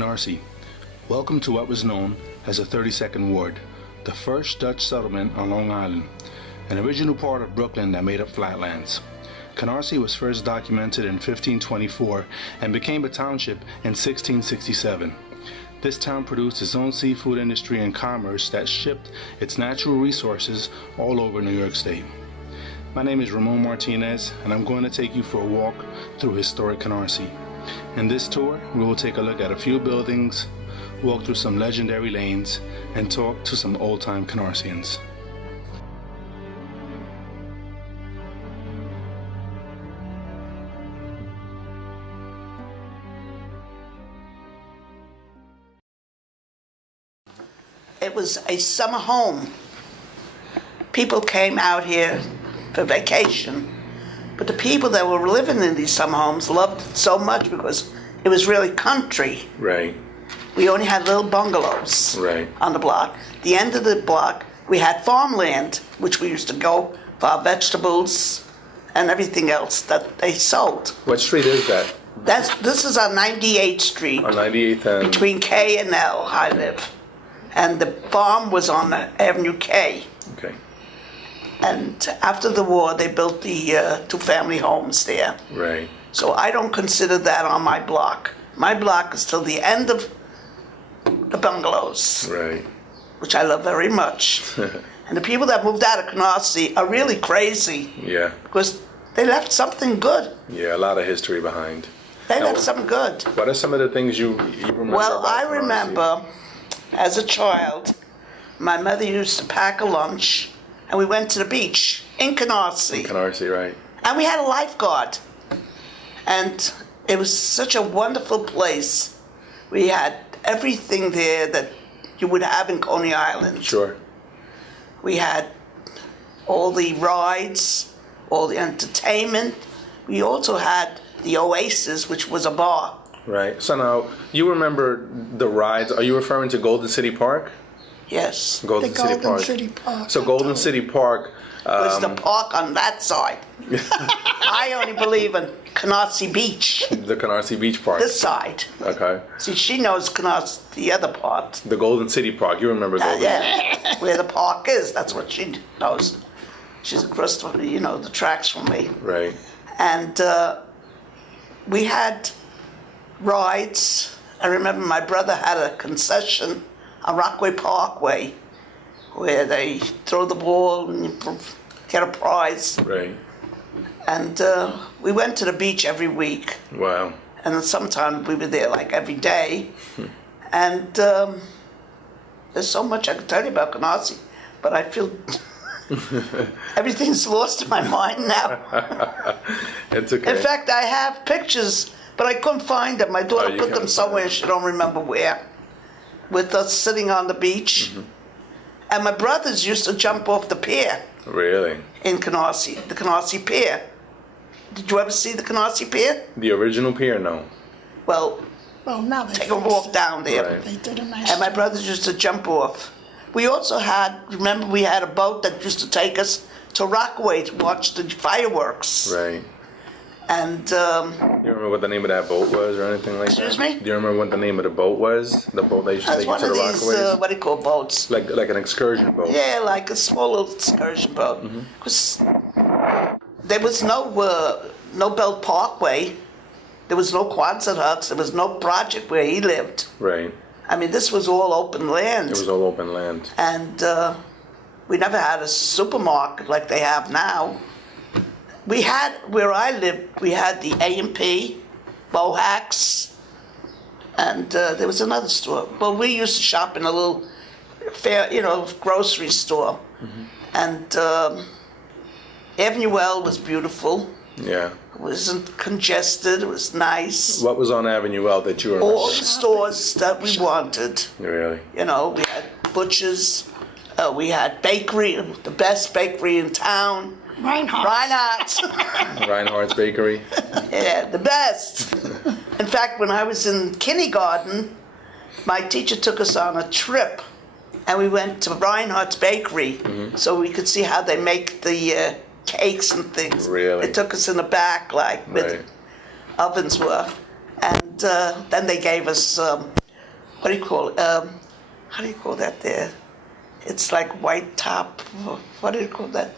Canarsie. Welcome to what was known as the 32nd Ward, the first Dutch settlement on Long Island, an original part of Brooklyn that made up flatlands. Canarsie was first documented in 1524 and became a township in 1667. This town produced its own seafood industry and commerce that shipped its natural resources all over New York State. My name is Ramon Martinez, and I'm going to take you for a walk through historic Canarsie. In this tour, we will take a look at a few buildings, walk through some legendary lanes, and talk to some old-time Canarsians. It was a summer home. People came out here for vacation, but the people that were living in these summer homes loved it so much because it was really country. Right. We only had little bungalows on the block. The end of the block, we had farmland, which we used to go for our vegetables and everything else that they sold. What street is that? This is on 98th Street. On 98th and... Between K and L, I live. And the farm was on Avenue K. Okay. And after the war, they built the two-family homes there. Right. So I don't consider that on my block. My block is till the end of the bungalows, Right. which I love very much. And the people that moved out of Canarsie are really crazy Yeah. because they left something good. Yeah, a lot of history behind. They left something good. What are some of the things you remember? Well, about I Canarsie? remember as a child, my mother used to pack a lunch and we went to the beach in Canarsie. Canarsie, right. And we had a lifeguard. And it was such a wonderful place. We had everything there that you would have in Coney Island. Sure. We had all the rides, all the entertainment. We also had the Oasis, which was a bar. Right. So now, you remember the rides. Are you referring to Golden City Park? Yes. Golden The City Golden Park. City Park. So Golden City Park... Was the park on that side. I only believe in Canarsie Beach, the Canarsie Beach Park. this side. Okay. See, she knows Canarsie, the other part. The Golden City Park. You remember Golden City? Yeah, where the park is, that's what she knows. She's across the, the tracks from me. Right. And we had rides. I remember my brother had a concession on Rockaway Parkway where they throw the ball and you get a prize. Right. And we went to the beach every week. Wow. And then sometimes we were there like every day. And there's so much I could tell you about Canarsie, but I feel everything's lost in my mind now. It's okay. In fact, I have pictures, but I couldn't find them. My daughter you put them can't somewhere, find she don't remember where, with us sitting on the beach. And my brothers used to jump off the pier Really? in Canarsie, the Canarsie Pier. Did you ever see the Canarsie Pier? The original pier? No. Well, Well, now they take a walk down there. Right. They did a nice And my job. brothers used to jump off. We also had, remember we had a boat that used to take us to Rockaway to watch the fireworks. Right. And You remember what the name of that boat was or anything like Excuse that? me? Do you remember what the name of the boat was? The boat they used to that's take you one to of the these, Rockaways? what do you call boats? Like an excursion boat? Yeah, like a small little excursion boat. Because there was no Belt Parkway. There was no Quonset huts. There was no project where he lived. Right. I mean, this was all open land. It was all open land. And we never had a supermarket like they have now. We had, where I lived, we had the A&P, Bohacks, and there was another store. Well, we used to shop in a little fair, grocery store. And Avenue L was beautiful. Yeah. It wasn't congested. It was nice. What was on Avenue L that you remember? All the stores that we wanted. Really? We had butchers, we had bakery, the best bakery in town. Reinhardt. Reinhardt's Bakery? Yeah, the best. In fact, when I was in kindergarten, my teacher took us on a trip, and we went to Reinhardt's Bakery, so we could see how they make the cakes and things. Really? They took us in the back, like, with Right. ovens were. And then they gave us what do you call it? How do you call that there? It's like white top. What do you call that?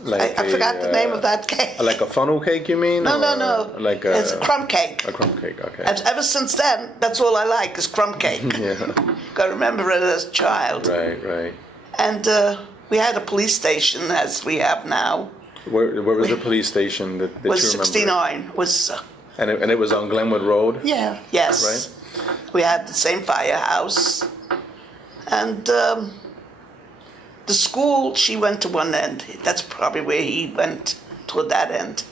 Like I forgot the name of that cake. Like a funnel cake, you mean? No. Like it's a crumb cake. A crumb cake, okay. Ever since then, that's all I like is crumb cake. Yeah. I remember it as a child. Right. And we had a police station as we have now. Where was the police station that you Was remember? 69. Was And it was on Glenwood Road? Yeah. yes. Right. We had the same firehouse, and the school. She went to one end. That's probably where he went, toward that end.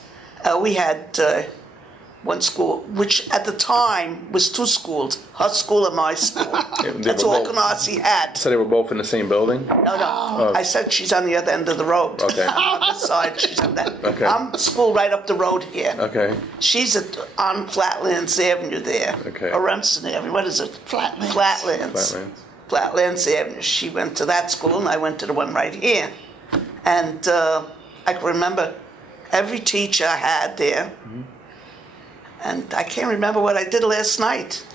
We had one school, which at the time was two schools: her school and my school. That's all Canarsie had. So they were both in the same building? No. I said she's on the other end of the road. Okay. On this side, she's on that. Okay. I'm school right up the road here. Okay. She's on Flatlands Avenue there. Okay. Or Remsen Avenue. What is it? Flatlands. Flatlands. Flatlands Avenue. She went to that school and I went to the one right here. And I can remember every teacher I had there. Mm-hmm. And I can't remember what I did last night.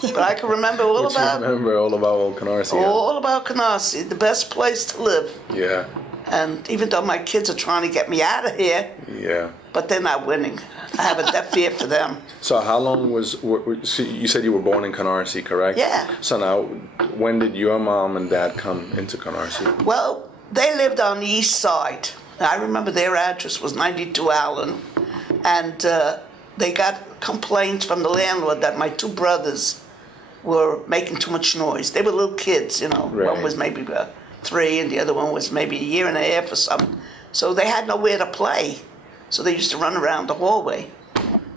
But I can remember all about old Canarsie. All about Canarsie, the best place to live. Yeah. And even though my kids are trying to get me out of here, yeah, but they're not winning. I have a deaf ear for them. So how long so you said you were born in Canarsie, correct? Yeah. So now, when did your mom and dad come into Canarsie? Well, they lived on the east side. I remember their address was 92 Allen. And they got complaints from the landlord that my two brothers were making too much noise. They were little kids, you know. Right. One was maybe 3 and the other one was maybe a year and a half or something. So they had nowhere to play. So they used to run around the hallway.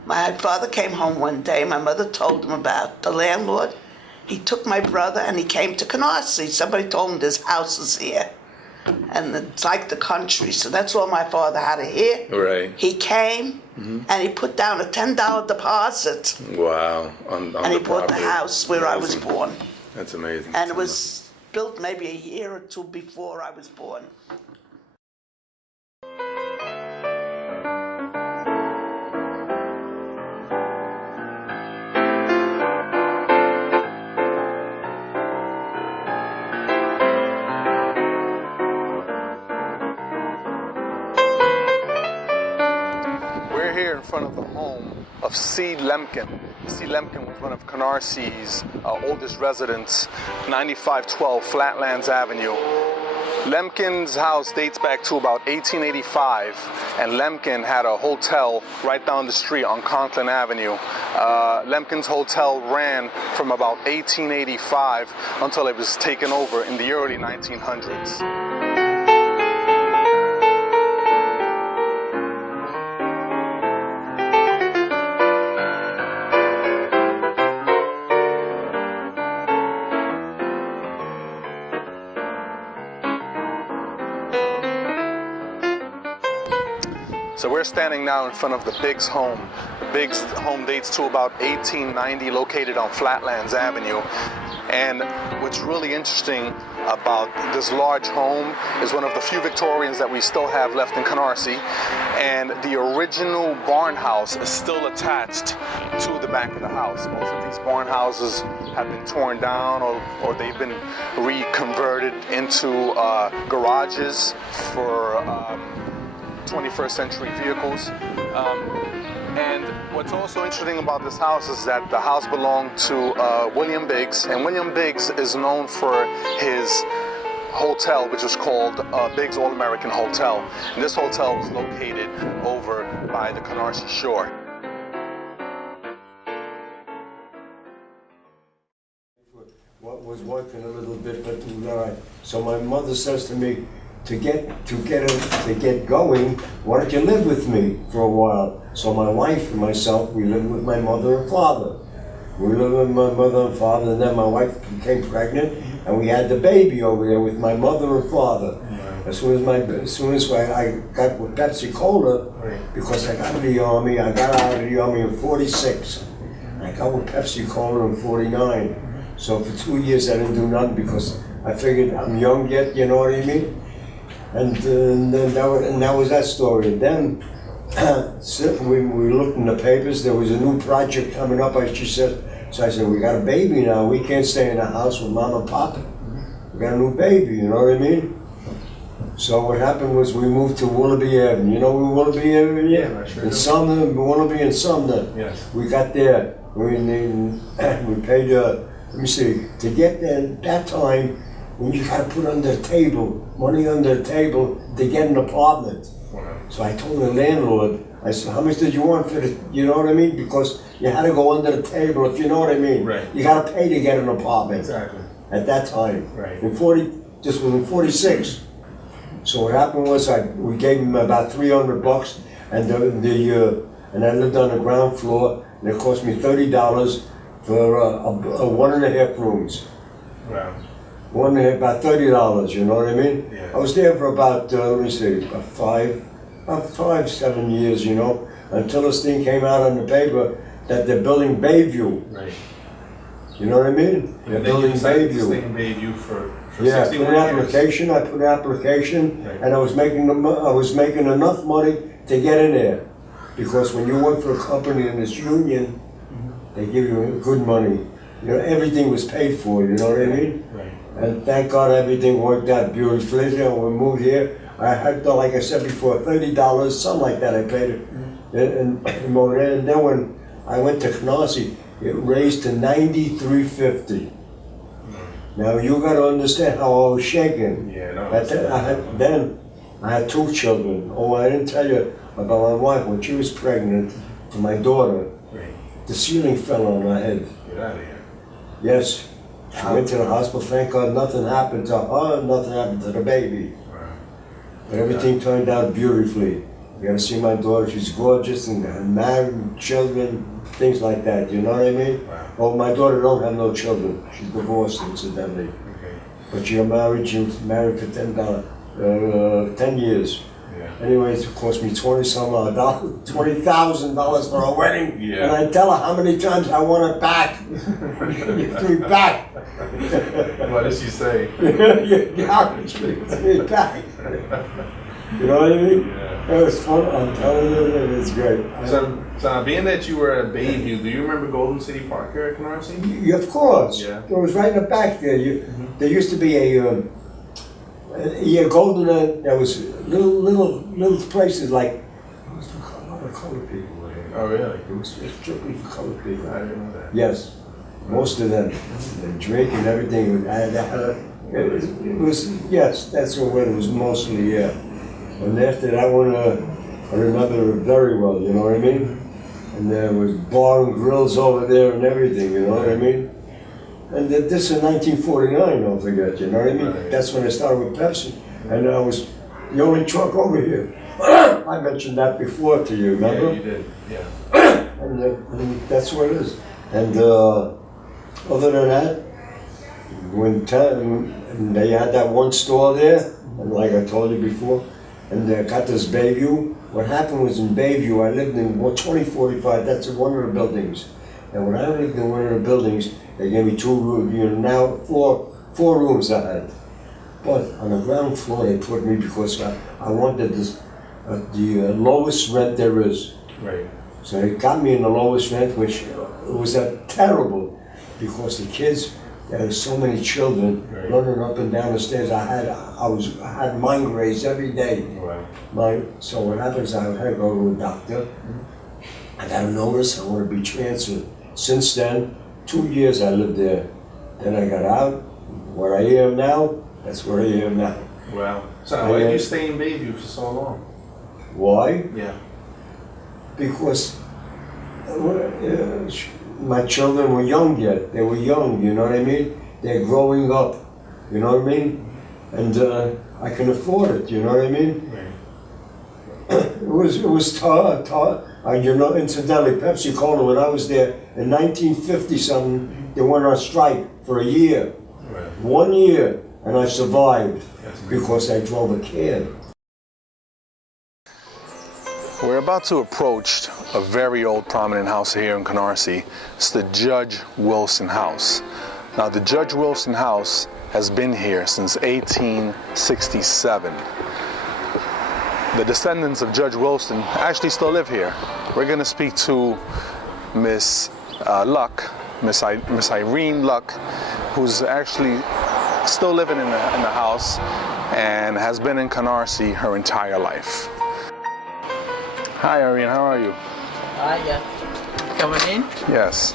My father came home one day. My mother told him about the landlord. He took my brother and he came to Canarsie. Somebody told him there's houses here. And it's like the country. So that's all my father had to hear. Right. He came and he put down a $10 deposit. Wow. On and he the bought property. the house where I was born. That's amazing. And it was built maybe a year or two before I was born. We're here in front of the home of C. Lemkin. C. Lemkin was one of Canarsie's oldest residents, 9512 Flatlands Avenue. Lemkin's house dates back to about 1885, and Lemkin had a hotel right down the street on Conklin Avenue. Lemkin's hotel ran from about 1885 until it was taken over in the early 1900s. So we're standing now in front of the Biggs home. The Biggs home dates to about 1890, located on Flatlands Avenue. And what's really interesting about this large home is one of the few Victorians that we still have left in Canarsie. And the original barn house is still attached to the back of the house. Most of these barn houses have been torn down or they've been reconverted into garages for 21st century vehicles. And what's also interesting about this house is that the house belonged to William Biggs, and William Biggs is known for his hotel, which was called Biggs All-American Hotel. And this hotel was located over by the Canarsie shore. Was working a little bit, but so my mother says to me, to get going, why don't you live with me for a while? So my wife and myself, we lived with my mother and father. We lived with my mother and father, and then my wife became pregnant, and we had the baby over there with my mother and father. As soon as I got with Pepsi Cola, because I got out of the army, in '46. I got with Pepsi Cola in '49. So for 2 years I didn't do nothing because I figured I'm young yet, you know what I mean? And then that was that story. And then we looked in the papers. There was a new project coming up. She said, So I said, we got a baby now. We can't stay in the house with mom and papa. We got a new baby, you know what I mean? So what happened was we moved to Willoughby Avenue. You know where Willoughby Avenue? Yeah, I sure In do. Sumner, Willoughby and Sumner. Yes. We got there. We paid, let me see, to get there at that time, when you gotta put under the table, money under the table to get an apartment. Wow. So I told the landlord, I said, how much did you want for the, you know what I mean? Because you had to go under the table, if you know what I mean. Right. You gotta pay to get an apartment. Exactly. At that time. Right. In 40, this was in 46. So what happened was we gave him about $300 and and I lived on the ground floor and it cost me $30 for a 1.5 rooms. Wow. About $30, you know what I mean? Yeah. I was there for about, let me see, about 7 years, you know, until this thing came out on the paper that they're building Bayview. Right. You know what I mean? They're And then you building decided to Bayview. stay in Bayview for Yeah, I 61 put an years. application. I put an application, Right. and I was making enough money to get in there, because when you work for a company in this union, they give you good money. You know, everything was paid for. You know what I mean? Right. And thank God everything worked out beautifully. And we moved here. I had, like I said before, $30, something like that. I paid it, and then when I went to Canarsie, it raised to $93.50. Now you got to understand how I was shaking. Yeah, no. I had 2 children. Oh, I didn't tell you about my wife when she was pregnant for my daughter. Right. The ceiling fell on her head. Get out of here. Yes, she went to the hospital. Thank God nothing happened to her. Nothing happened to the baby. Wow. But everything turned out beautifully. You gotta see my daughter. She's gorgeous and married, children, things like that. You know what I mean? Wow. Oh, my daughter don't have no children. She's divorced, incidentally. Okay. But she married. She was married for 10 years. Yeah. Anyways, it cost me $20,000 for a wedding. Yeah. And I tell her how many times I want it back. Give me back. What did she say? Give me back. You know what I mean? Yeah. It was fun. I'm telling you, it was great. So now, being that you were at Bayview, do you remember Golden City Park here at Canarsie? Of course. Yeah. It was right in the back there. There used to be a Golden. There was little places like. It was for a lot of colored people. Oh, really? It was strictly for colored people. I didn't know that. Yes, most of them. The drink and everything. It was yes. That's what it was mostly. Yeah. And after that, I remember very well. You know what I mean? And there was bar and grills over there and everything. You know what I mean? And this in 1949, don't forget, you know what I mean? Right. That's when I started with Pepsi. And I was the only truck over here. I mentioned that before to you, remember? Yeah, you did. Yeah. And that's what it is. And other than that, and they had that one store there, and like I told you before, and they got this Bayview. What happened was in Bayview, I lived in 2045, that's one of the buildings. And when I lived in one of the buildings, they gave me 2 rooms, now 4 rooms I had. But on the ground floor they put me because I wanted the lowest rent there is. Right. So they got me in the lowest rent, which was terrible because the kids, there were so many children Right. running up and down the stairs. I had migraines every day. Wow. So what happens, I had to go to a doctor. I got a notice, I want to be transferred. Since then, 2 years I lived there. Then I got out. Where I am now, that's where I am now. Wow. So why did you stay in Bayview for so long? Why? Yeah. Because my children were young yet. They were young, you know what I mean? They're growing up, you know what I mean? And I can afford it, you know what I mean? Right. It was tough. You know, incidentally, Pepsi Cola, when I was there in 1950 something, they went on strike for a year. Right. 1 year, and I survived That's amazing. because I drove a cab. We're about to approach a very old prominent house here in Canarsie. It's the Judge Wilson House. Now, the Judge Wilson House has been here since 1867. The descendants of Judge Wilson actually still live here. We're going to speak to Miss Luck, Miss Irene Luck, who's actually still living in the house and has been in Canarsie her entire life. Hi Irene, how are you? Hiya. Coming in? Yes.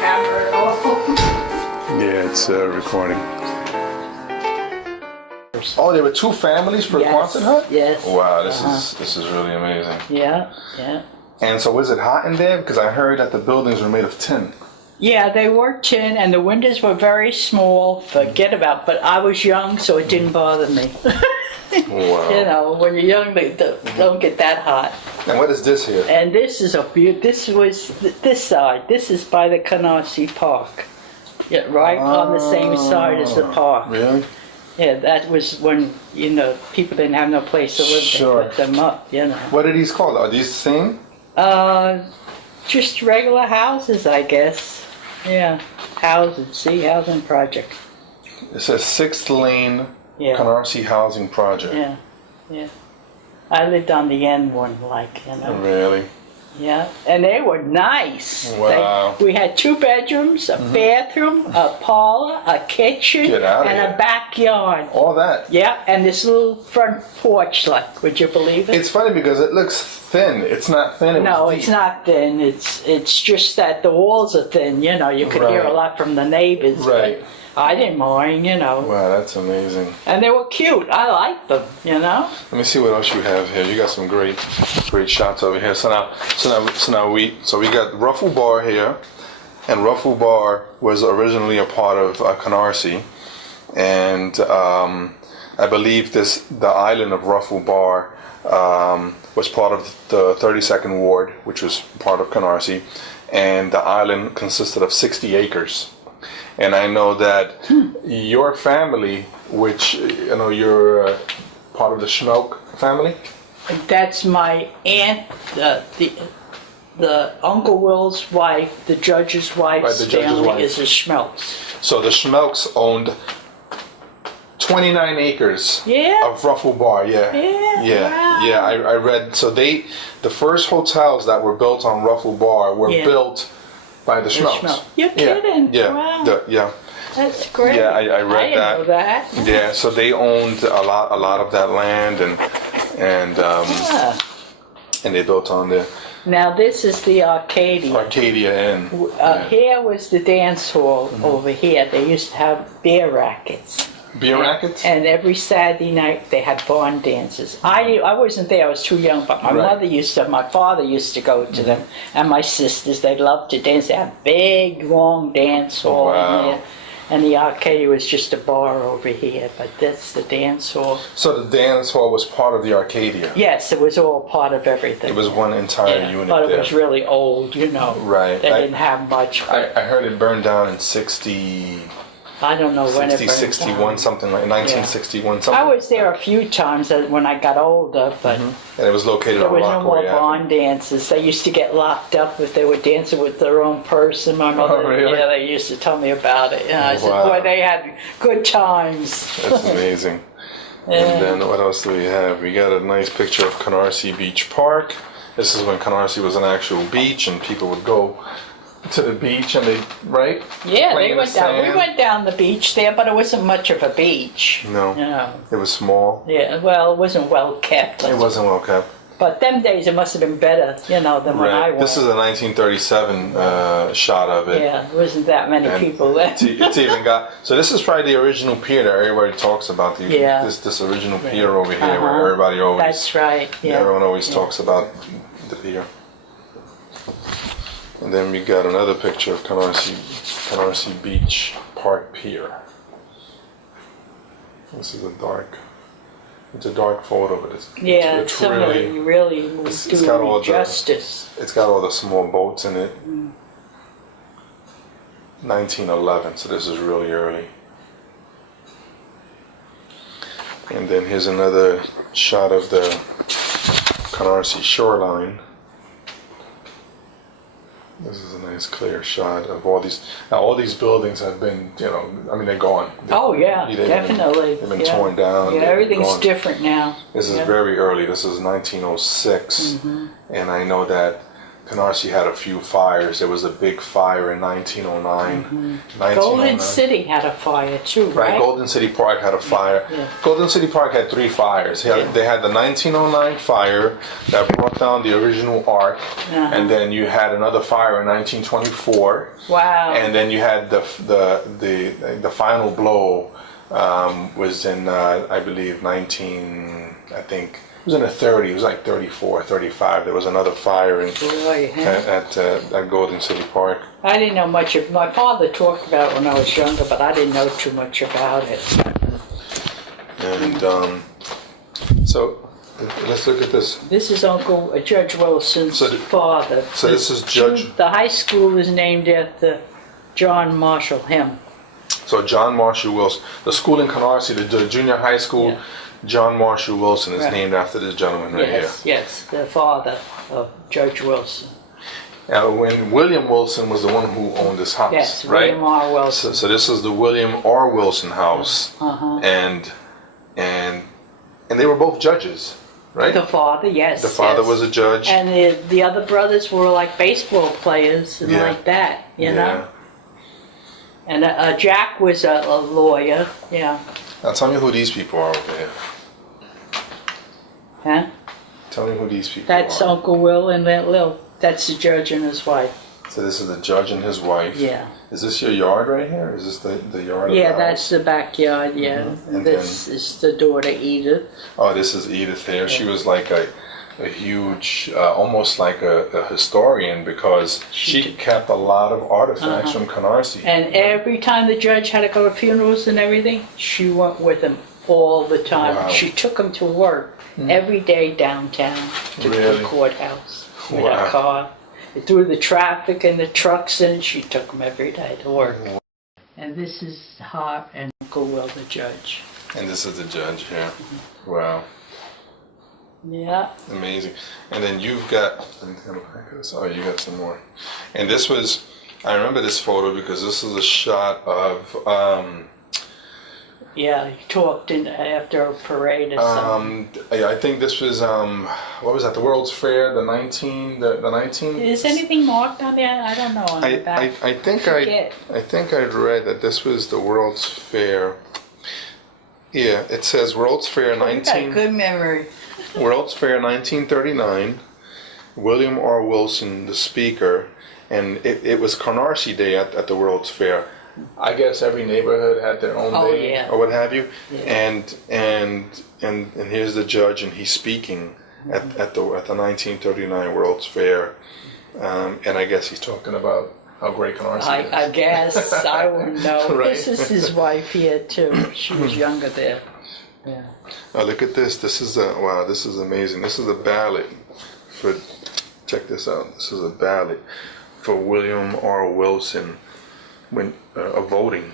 Camera off. Yeah, it's recording. Oh, there were two families per Yes, Quonset hut? yes. Wow, this is really amazing. Yeah, yeah. And so was it hot in there? Because I heard that the buildings were made of tin. Yeah, they were tin and the windows were very small. Forget about, but I was young, so it didn't bother me. Wow. You know, when you're young, they don't get that hot. And what is this here? And this is this was this side. This is by the Canarsie Park. Yeah, right on the same side as the park. Really? Yeah, that was when, you know, people didn't have no place to live. Sure. They put them up, you know. What are these called? Are these the same? Just regular houses, I guess. Yeah, housing project. It says 6th Lane Yeah. Canarsie Housing Project. Yeah, yeah. I lived on the end one, like, you know. Really? Yeah, and they were nice. Wow. We had 2 bedrooms, a bathroom, a parlor, a kitchen, Get outta and here. a backyard. All that. Yeah, and this little front porch, like, would you believe it? It's funny because it looks thin. It's not thin. It No, was it's deep. not thin. It's just that the walls are thin. You know, you could hear a Right. lot from the neighbors. Right. But I didn't mind, you know. Wow, that's amazing. And they were cute. I liked them, you know. Let me see what else you have here. You got some great shots over here. So we got Ruffle Bar here, and Ruffle Bar was originally a part of Canarsie, and I believe the island of Ruffle Bar was part of the 32nd Ward, which was part of Canarsie, and the island consisted of 60 acres. And I know that your family, which, you know, you're part of the Schmelk family. That's my aunt, the Uncle Will's wife, the judge's wife's Right, the judge's family wife. is the Schmelks. So the Schmelks owned 29 acres Yeah. of Ruffle Bar. Yeah. Yeah, wow. I read. So the first hotels that were built on Ruffle Bar were Yeah. built by the The Schmelks. Schmelk. You're Yeah, kidding? Yeah. Wow. Yeah. That's great. Yeah, I read I didn't that. know that. Yeah. So they owned a lot of that land, and Ah. and they built on the Now this is the Arcadia. Arcadia Inn. Here was the dance hall over here. They used to have beer rackets. Beer rackets? And every Saturday night they had barn dances. I wasn't there, I was too young, but my Right. mother used to, my father used to go to them, and my sisters, they loved to dance. They had a big, long dance hall Wow. in there. And the Arcadia was just a bar over here, but that's the dance hall. So the dance hall was part of the Arcadia. Yes, it was all part of everything. It was one entire Yeah, unit but it there. was really old, you know. Right. They didn't have much. But I heard it burned down in 60, I don't know when 60 it burned 61, down. something like 1961, something. I was there a few times when I got older, but And it was located there on was no more Rockaway Avenue. barn dances. They used to get locked up if they were dancing with their own person. My mother, really? yeah, they used to tell me about it. And I said, Wow. boy, they had good times. That's amazing. And then what else do we have? We got a nice picture of Canarsie Beach Park. This is when Canarsie was an actual beach and people would go to the beach and they, right? Yeah, Play they in the went down. We sand. went down the beach there, but it wasn't much of a beach. No. You know. It was small. Yeah, well, it wasn't well kept. It wasn't well kept. But them days it must have been better, you know, than when I Right. went. This is a 1937 shot of it. Yeah, there wasn't that many And people there. it's even got, so this is probably the original pier that everybody talks about. Yeah. This original pier over here where Uh-huh. everybody always, That's right. Yeah. everyone always talks about the pier. And then we got another picture of Canarsie Beach Park Pier. This is it's a dark photo, but Yeah, it's somebody really it's doing got all me the- justice. it's got all the small boats in it. 1911, so this is really early. And then here's another shot of the Canarsie shoreline. This is a nice clear shot of all these. Now, all these buildings have been, I mean, they're gone. Oh yeah, They've been- definitely. They've been yeah. torn down. Yeah, they've been everything's gone. different now. This is Yeah. very early. This is 1906, and I know that Canarsie had a few fires. There was a big fire in 1909. 1909. Golden City had a fire too, Right, right? Golden City Park had a fire. Yeah. Golden City Park had 3 fires. They had the 1909 fire that brought down the original ark, and then you had another fire in 1924, Wow. and then you had the final blow was in I believe it was in the 30s. It was like 34, 35. There was another fire Boy, at Golden City Park. I didn't know much of. My father talked about it when I was younger, but I didn't know too much about it. And so let's look at this. This is Uncle Judge Wilson's father. So this is Judge. The high school is named after John Marshall, him. So John Marshall Wilson. The school in Canarsie, the junior high school, John Marshall Wilson is named after this gentleman right here. Yes, the father of Judge Wilson. Now, when William Wilson was the one who owned this house, Yes, right? William R. Wilson. So this is the William R. Wilson house, Uh-huh. and they were both judges, right? The father, yes. The father yes. was a judge. And the other brothers were like baseball players and Yeah. like that, you Yeah. know? And Jack was a lawyer, yeah. Now tell me who these people are over here. Huh? Tell me who these people That's are. Uncle Will and Aunt Lil. That's the judge and his wife. So this is the judge and his wife. Yeah. Is this your yard right here? Is this the yard of Yeah, the that's house? the backyard, yeah. And This is the daughter, Edith. Oh, this is Edith here. She was like a huge, almost like a historian because she kept a lot of artifacts from Canarsie. And every time the judge had to go to funerals and everything, she went with him all the time. Wow. She took him to work every day downtown to Really? the courthouse with Wow. her car. Through the traffic and the trucks, and she took him every day to work. And this is her and Uncle Will, the judge. And this is the judge here. Wow. Yeah. Amazing. And then you've got, let me have a crack at this. Oh, you got some more. And this was, I remember this photo because this is a shot of, Yeah, he talked after a parade or something. I think this was, what was that, the World's Fair, the 19? Is anything marked on there? I don't know on the back. I think I'd read that this was the World's Fair. Yeah, it says World's Fair You got a 19. good memory. World's Fair 1939. William R. Wilson, the speaker, and it was Canarsie Day at the World's Fair. I guess every neighborhood had their own day yeah. or what have you. Yeah. And here's the judge, and he's speaking at the 1939 World's Fair, and I guess he's talking about how great Canarsie is. I guess. I wouldn't know. Right. This is his wife here, too. She was younger there. Yeah. Oh, look at this. This is wow. This is amazing. This is a ballot for. Check this out. This is a ballot for William R. Wilson. When a voting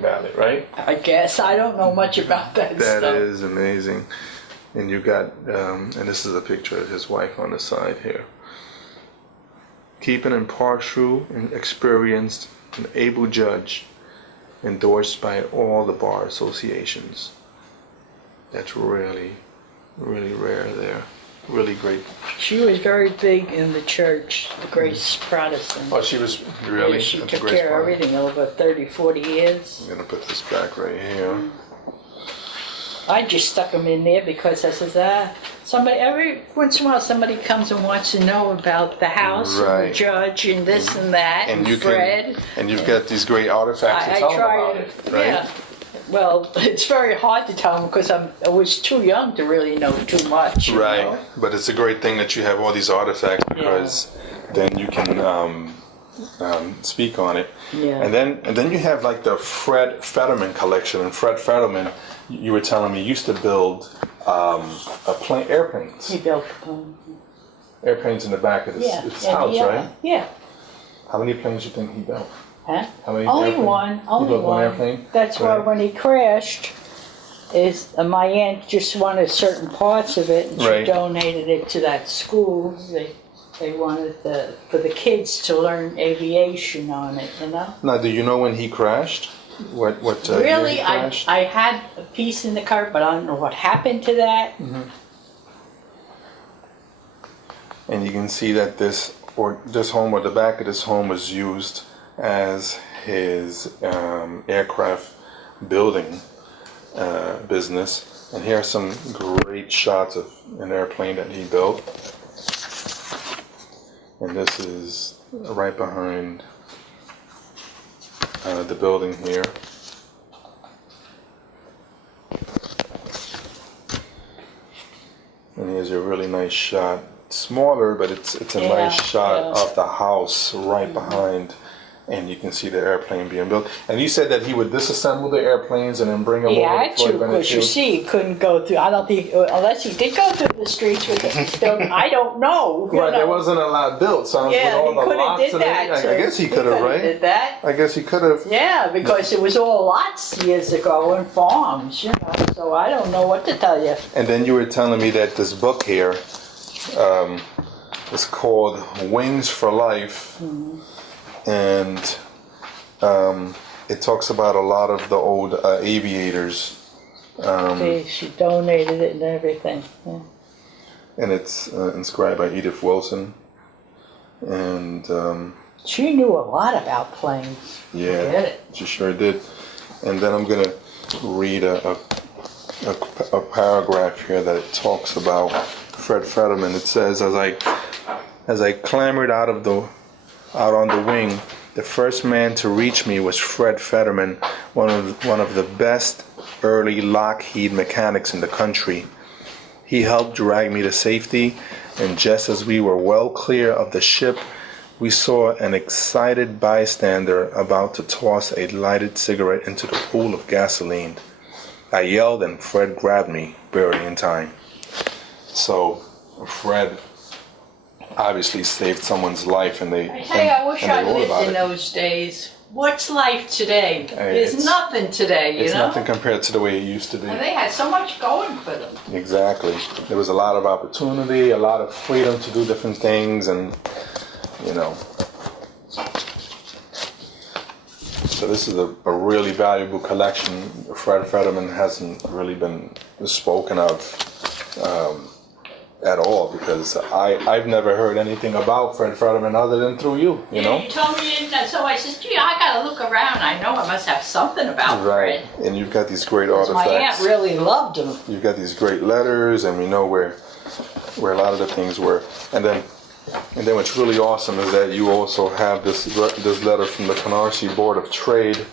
ballot, right? I guess. I don't know much about that stuff. That is amazing. And you got, and this is a picture of his wife on the side here. Keep an impartial and experienced and able judge, endorsed by all the bar associations. That's really, really rare there. Really great. She was very big in the church, the Grace Protestant. Oh, she was really. Yeah, she at the took Grace care of Bar. everything over 30, 40 years. I'm gonna put this back right here. I just stuck them in there because I said, somebody, every once in a while somebody comes and wants to know about the house and Right. the judge and this and that and, you Fred. and you've got these great artifacts to I tell them try about to, it, right? yeah. Well, it's very hard to tell them because I was too young to really know too much. you Right, know? but it's a great thing that you have all these artifacts because then you can speak on it. Yeah. And then you have like the Fred Fetterman collection, and Fred Fetterman, you were telling me, used to build airplanes. He built Airplanes in the back of his house, right? Yeah. How many planes do you think he built? Huh? How many Only airplanes? one. He Only built one one. airplane? That's why Right. when he crashed, my aunt just wanted certain parts of it, and she Right. donated it to that school. They wanted for the kids to learn aviation on it, you know? Now, do you know when he crashed? What year he Really, crashed? I had a piece in the car, but I don't know what happened to that. And you can see that this home, or the back of this home, was used as his aircraft building business. And here are some great shots of an airplane that he built. And this is right behind the building here. And here's a really nice shot. Smaller, but it's a nice shot of the house right behind, and you can see the airplane being built. And you said that he would disassemble the airplanes and then bring them He over had to to, because you see, he couldn't go through. I don't think, unless he did go through the streets with it. I don't know. Right, there wasn't a lot built, so with all the locks and everything, I guess he could have, right? Did that. I guess he could have. Yeah, because it was all lots years ago and farms, you know. So I don't know what to tell you. And then you were telling me that this book here is called Wings for Life, and it talks about a lot of the old aviators. She donated it and everything. Yeah. And it's inscribed by Edith Wilson. And She knew a lot about planes. yeah, she sure did. And then I'm gonna read a paragraph here that talks about Fred Fetterman. It says, as I clambered out on the wing, the first man to reach me was Fred Fetterman, one of the best early Lockheed mechanics in the country. He helped drag me to safety, and just as we were well clear of the ship, we saw an excited bystander about to toss a lighted cigarette into the pool of gasoline. I yelled, and Fred grabbed me, barely in time. So Fred obviously saved someone's life, and I tell you, I wish I lived in those days. What's life today? There's nothing today, you know? It's nothing compared to the way it used to be. And they had so much going for them. Exactly. There was a lot of opportunity, a lot of freedom to do different things, and, you know. So this is a really valuable collection. Fred Fetterman hasn't really been spoken of at all, because I've never heard anything about Fred Fetterman other than through you, you know? You told me, so I said, gee, I gotta look around. I know I must have something about Right. Fred. And you've got these great My artifacts. aunt really loved him. You've got these great letters, and we know where a lot of the things were. And then what's really awesome is that you also have this letter from the Canarsie Board of Trade,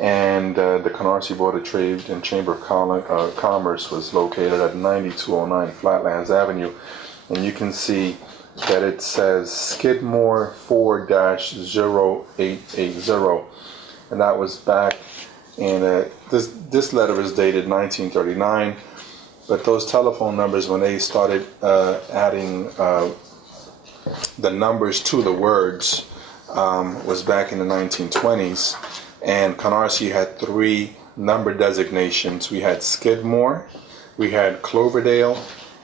and the Canarsie Board of Trade and Chamber of Commerce was located at 9209 Flatlands Avenue, and you can see that it says Skidmore 4-0880, and that was back in this letter is dated 1939, but those telephone numbers, when they started adding the numbers to the words, was back in the 1920s. And Canarsie had 3 number designations. We had Skidmore, we had Cloverdale,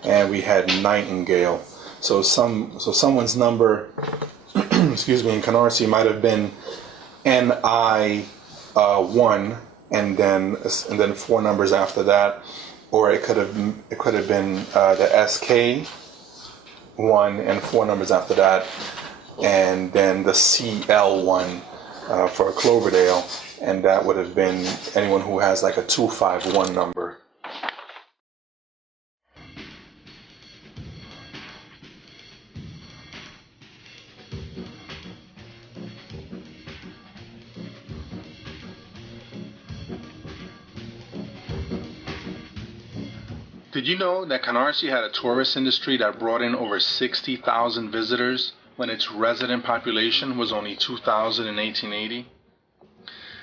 and we had Nightingale. So someone's number, excuse me, in Canarsie might have been NI1, and then 4 numbers after that, or it could have been the SK1 and 4 numbers after that, and then the CL1 for Cloverdale, and that would have been anyone who has like a 251 number. Did you know that Canarsie had a tourist industry that brought in over 60,000 visitors when its resident population was only 2,000 in 1880?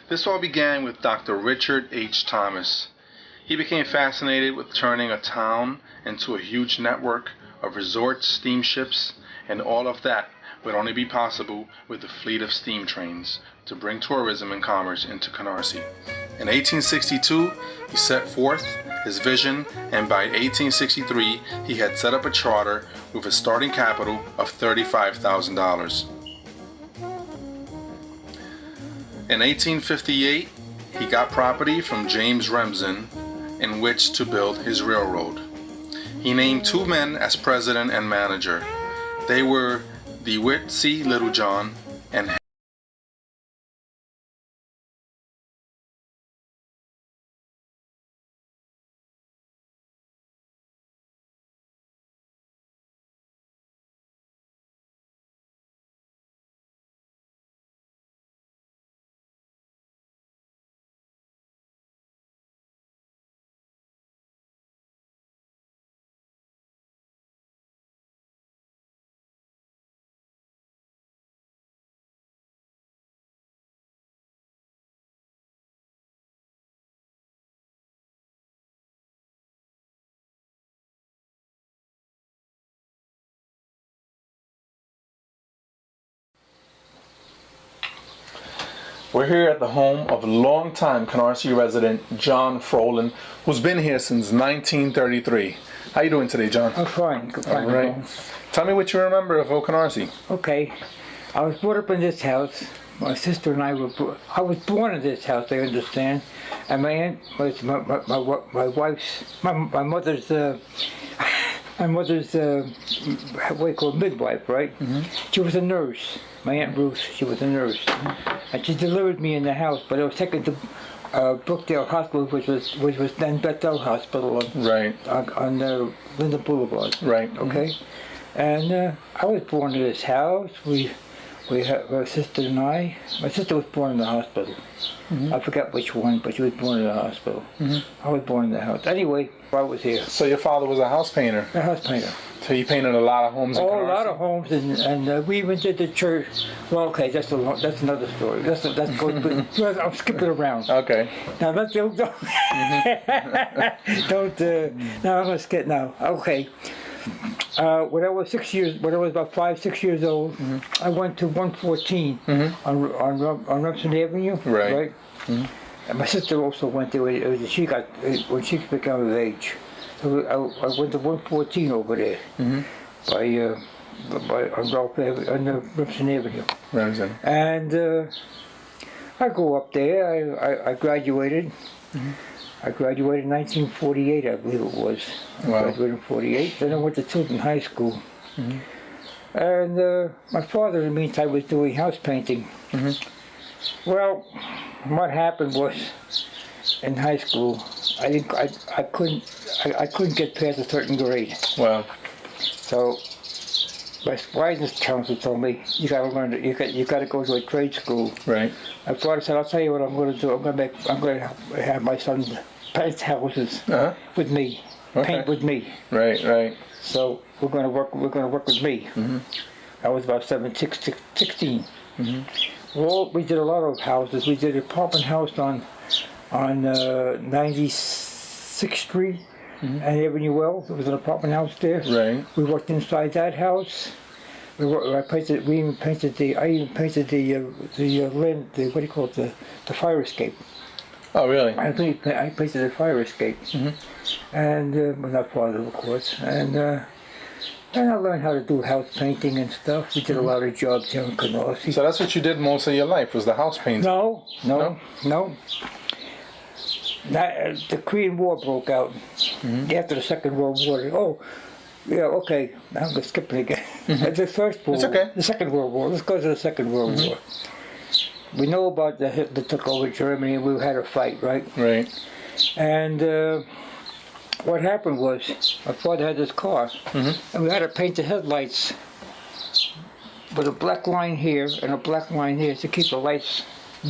This all began with Dr. Richard H. Thomas. He became fascinated with turning a town into a huge network of resorts, steamships, and all of that would only be possible with a fleet of steam trains to bring tourism and commerce into Canarsie. In 1862, he set forth his vision, and by 1863, he had set up a charter with a starting capital of $35,000. In 1858, he got property from James Remsen in which to build his railroad. He named 2 men as president and manager. They were DeWitt C. Littlejohn and We're here at the home of longtime Canarsie resident John Froland, who's been here since 1933. How you doing today, John? I'm fine. All right. Tell me what you remember of Old Canarsie. Okay. I was brought up in this house. My sister and I I was born in this house, I understand. And my aunt was my wife's, my mother's, my mother's, what do you call it, midwife, right? Mm-hmm. She was a nurse. My Aunt Ruth, she was a nurse. Mm-hmm. And she delivered me in the house, but I was taken to Brookdale Hospital, which was then Bethel Hospital on Linda Boulevard. Right. Okay. And I was born in this house. We had my sister and I. My sister was born in the hospital. Mm-hmm. I forgot which one, but she was born in the hospital. Mm-hmm. I was born in the house. Anyway, I was here. So your father was a house painter? A house painter. So he painted a lot of homes in Canarsie? A lot of homes, and we even did the church. Well, okay, that's another story. That's I'm skipping around. Okay. Now let's don't. Mm-hmm. Now I'm gonna skip now. Okay. When I was about 5-6 years old, mm-hmm. I went to 114 mm-hmm. on Remsen Avenue. Right. Mm-hmm. And my sister also went there. When she became of age. So I went to 114 over there, mm-hmm. on Remsen Avenue. Remsen. And I grew up there. I graduated. Mm-hmm. I graduated in 1948, I believe it was. I graduated in 48. Then I went to Tilton High School. Mm-hmm. And my father, in the meantime, was doing house painting. Mm-hmm. Well, what happened was, in high school, I couldn't get past a certain grade. Wow. So my guidance counselor told me, you got to learn it. You got to go to a trade school. Right. My father said, I'll tell you what I'm going to do. I'm going to have my son paint houses with me, paint with me. Right. So we're going to work with me. Mm-hmm. I was about 16. Mm-hmm. Well, we did a lot of houses. We did an apartment house on 96th Street mm-hmm. and Avenue Wells. There was an apartment house there. Right. We worked inside that house. I even painted the what do you call it, the fire escape. Oh, really? I painted the fire escape. Mm-hmm. And not part of it, of course. And then I learned how to do house painting and stuff. We did a lot of jobs here in Canarsie. So that's what you did most of your life, was the house painting? No. The Korean War broke out mm-hmm. after the Second World War. Oh, yeah, okay. I'm going to skip it again. Mm-hmm. The First World War. Okay. The Second World War. Let's go to the Second World mm-hmm. War. We know about the Hitler took over Germany and we had a fight, right? Right. And what happened was, my father had this car, mm-hmm. and we had to paint the headlights with a black line here and a black line here to keep the lights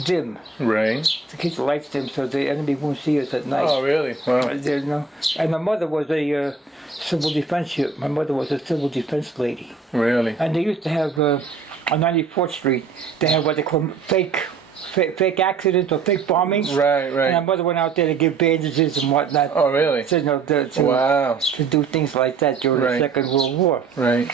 dim. Right. To keep the lights dim so the enemy won't see us at night. Oh, really? Wow. And my mother was a civil defense. My mother was a civil defense lady. Really? And they used to have on 94th Street. They have what they call fake accidents or fake bombings. Right. And my mother went out there to give bandages and whatnot. Oh, really? To do things like that during the Second World War. Right.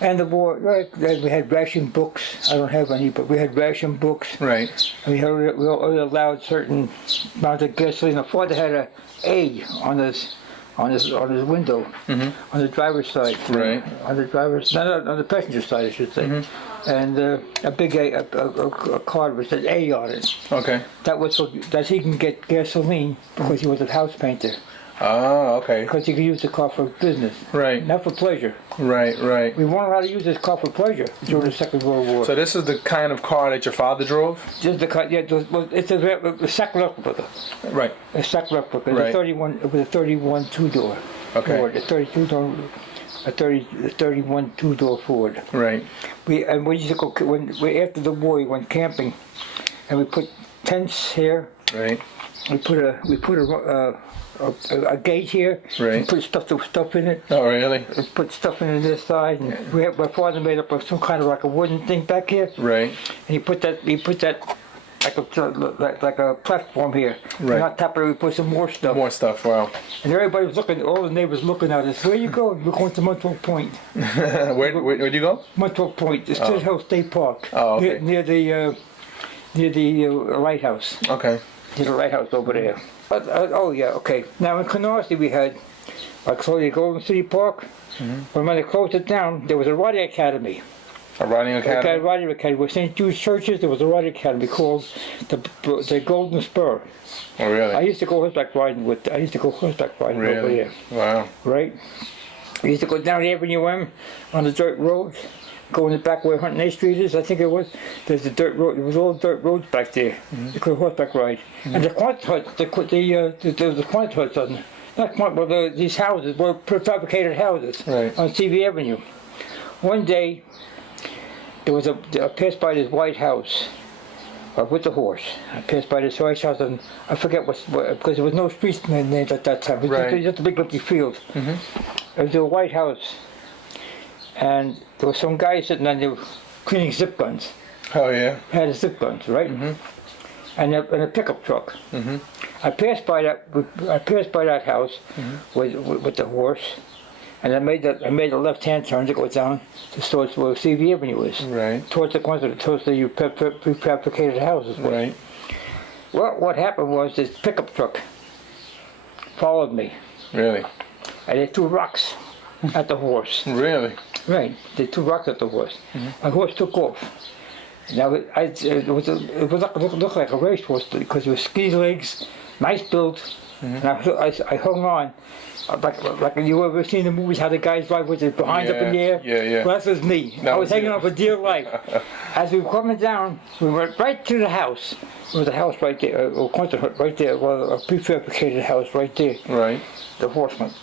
And the war, right, we had ration books. I don't have any, but we had ration books. Right. And we only allowed certain amount of gasoline. My father had a A on his window, on the driver's side. Right. On the driver's, not on the passenger side, I should say. And a big A, a card which said A on it. Okay. That was so that he can get gasoline because he was a house painter. Oh, okay. Because he could use the car for business. Right. Not for pleasure. Right, right. We weren't allowed to use this car for pleasure during the Second World War. So this is the kind of car that your father drove? Just the car, yeah. It's a sack replica. Right. A sack replica. It was Right. a 31. It was a 31 two-door. Okay. Ford. A 32-door. A 31 two-door Ford. Right. We used to go after the war. We went camping, and we put tents here. Right. We put a gate here. Right. We put stuff in it. Oh, really? We put stuff in this side, and my father made up some kind of like a wooden thing back here. Right. And he put that like a platform here. Right. And on top of it, we put some more stuff. More stuff, wow. And everybody was looking, all the neighbors looking at us. Where you go? We're going to Montauk Point. Where'd you go? Montauk Point, the State Hill State Park. Oh, okay. Near the lighthouse. Okay. Near the lighthouse over there. Oh yeah, okay. Now in Canarsie we had, I called it Golden City Park. When they closed it down, there was a riding academy. A riding academy? A riding academy. With St. Jude's churches, there was a riding academy called the Golden Spur. Oh, really? I used to go horseback riding over Really? there. Wow. Right? We used to go down Avenue M on the dirt roads, go in the back where Hunting A Street is, I think it was. There's a dirt road. It was all dirt roads back there. You could horseback ride. And the Quant huts, the Quant huts on, not Quant, but these houses were prefabricated houses on CV Avenue. One day, I passed by this white house with the horse. I passed by this white house, and I forget what because there was no streets named at that time. It was just a big empty field. It was a white house, and there was some guy sitting on there cleaning zip guns. Oh yeah. Had a zip guns, right? And a pickup truck. I passed by that house with the horse. And I made a left-hand turn to go down towards where CV Avenue is. Right. Towards the prefabricated houses. Right. Well, what happened was this pickup truck followed me. Really? And they threw rocks at the horse. Really? Right. They threw rocks at the horse. My horse took off. Now it looked like a racehorse because it was ski legs, nice build, and I hung on. Like you ever seen the movies how the guys drive with their behinds up in the air? Yeah. Well, that was me. I was hanging on for dear life. As we were coming down, we went right to the house. There was a house right there, a quantum hut right there, well, a prefabricated house right there. Right. The horse went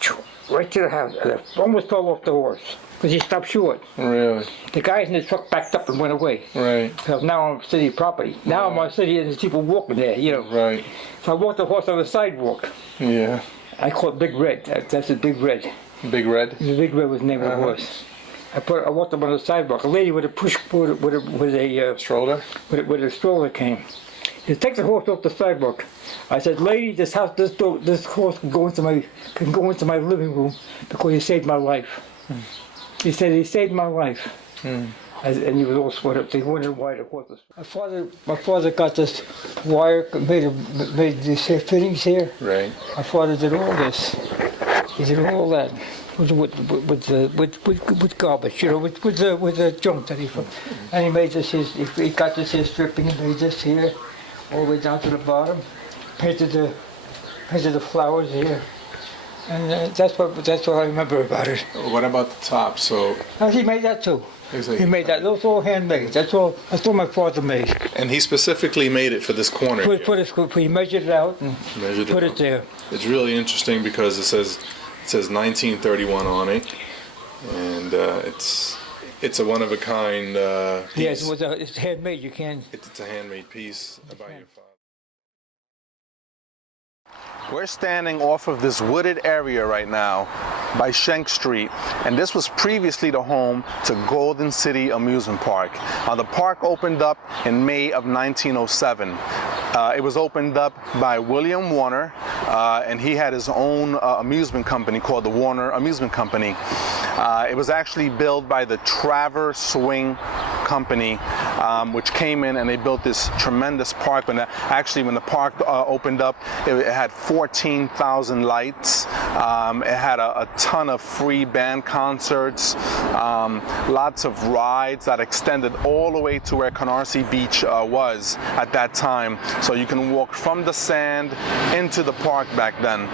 right to the house. And I almost fell off the horse because he stopped short. Really? The guys in the truck backed up and went away. Right. So now I'm city property. Now I'm on city and there's people walking there, you know. Right. So I walked the horse on the sidewalk. Yeah. I call it Big Red. That's a Big Red. Big Red? Big Red was the name of the horse. I walked up on the sidewalk. A lady with a stroller. With a stroller came. She said, "Take the horse off the sidewalk." I said, "Lady, this horse can go into my living room because he saved my life." He said he saved my life. And he was all sweat up. They wondered why the horse was. My father got this wire, made these fittings here. Right. My father did all this. He did all that with garbage, you know, with the junk that he found. And he made this. He got this here stripping. He made this here, all the way down to the bottom. Painted the flowers here. And that's what I remember about it. What about the top? So he made that too. He made that. Those all handmade. That's all my father made. And he specifically made it for this corner. He measured it out and put it there. It's really interesting because it says 1931 on it, and it's a one of a kind piece. Yes, it's handmade. You can. It's a handmade piece by your father. We're standing off of this wooded area right now by Schenck Street, and this was previously the home to Golden City Amusement Park. The park opened up in May of 1907. It was opened up by William Warner, and he had his own amusement company called the Warner Amusement Company. It was actually built by the Traverse Swing Company, which came in and they built this tremendous park. When the park opened up, it had 14,000 lights. It had a ton of free band concerts, lots of rides that extended all the way to where Canarsie Beach was at that time. So you can walk from the sand into the park back then.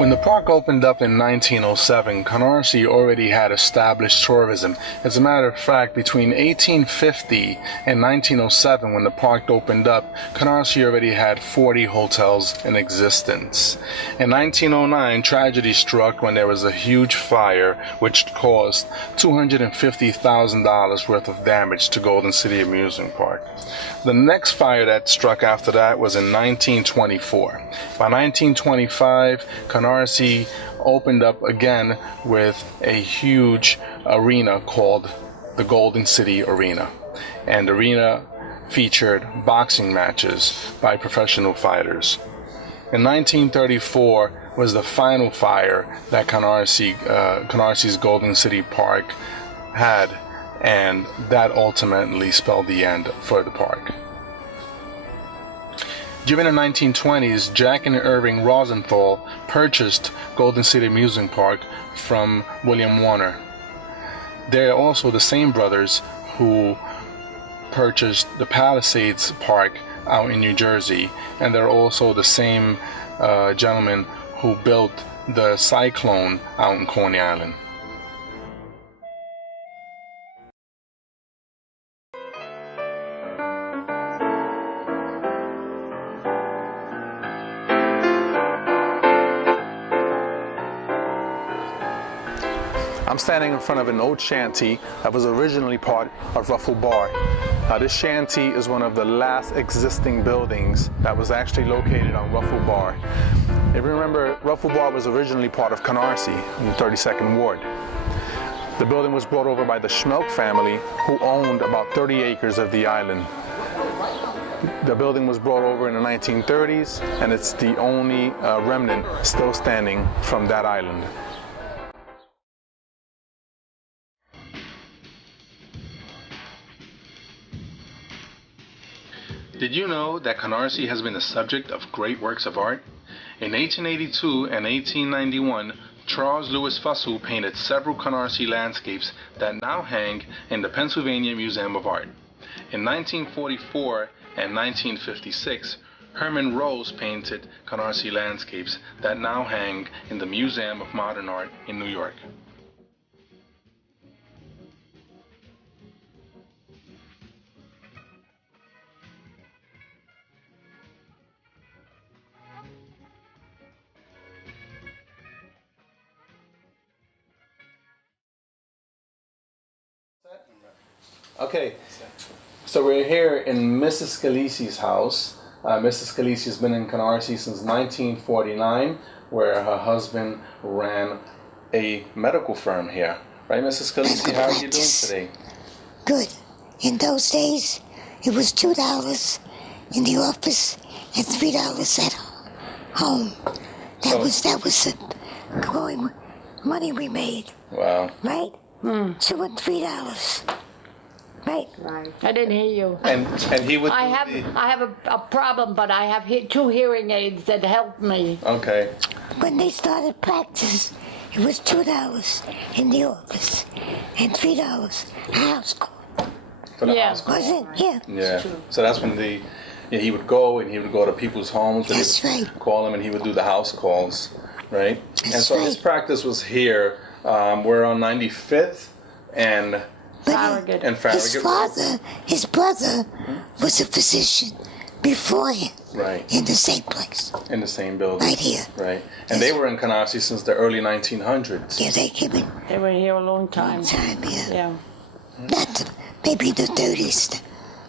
When the park opened up in 1907, Canarsie already had established tourism. As a matter of fact, between 1850 and 1907, when the park opened up, Canarsie already had 40 hotels in existence. In 1909, tragedy struck when there was a huge fire which caused $250,000 worth of damage to Golden City Amusement Park. The next fire that struck after that was in 1924. By 1925, Canarsie opened up again with a huge arena called the Golden City Arena. And the arena featured boxing matches by professional fighters. In 1934 was the final fire that Canarsie Golden City Park had, and that ultimately spelled the end for the park. During the 1920s, Jack and Irving Rosenthal purchased Golden City Amusement Park from William Warner. They are also the same brothers who purchased the Palisades Park out in New Jersey, and they're also the same gentleman who built the Cyclone out in Coney Island. I'm standing in front of an old shanty that was originally part of Ruffle Bar. This shanty is one of the last existing buildings that was actually located on Ruffle Bar. If you remember, Ruffle Bar was originally part of Canarsie in the 32nd Ward. The building was brought over by the Schmelk family, who owned about 30 acres of the island. The building was brought over in the 1930s, and it's the only remnant still standing from that island. Did you know that Canarsie has been the subject of great works of art? In 1882 and 1891, Charles Louis Fussell painted several Canarsie landscapes that now hang in the Pennsylvania Museum of Art. In 1944 and 1956, Herman Rose painted Canarsie landscapes that now hang in the Museum of Modern Art in New York. Okay, so we're here in Mrs. Scalisi's house. Mrs. Scalisi has been in Canarsie since 1949, where her husband ran a medical firm here. Right, Mrs. Scalisi, how are you doing today? Good. In those days, it was $2 in the office and $3 at home. That was the growing money we made. Wow. Right? $2 and $3. Right. I didn't hear you. And he would. I have a problem, but I have 2 hearing aids that help me. Okay. When they started practice, it was $2 in the office and $3 a house call. For the Yeah. house call. Was it? Yeah. Yeah. So that's when he would go to people's homes. And That's right. Call them, and he would do the house calls, right? That's and so right. his practice was here. We're on 95th and Farragut. Farragut. His brother was a physician before him. Right. In the same place. In the same building. Right here. Right. And they were in Canarsie since the early 1900s. Yeah, they came in They were here a long time. yeah. Yeah. Maybe the 30s,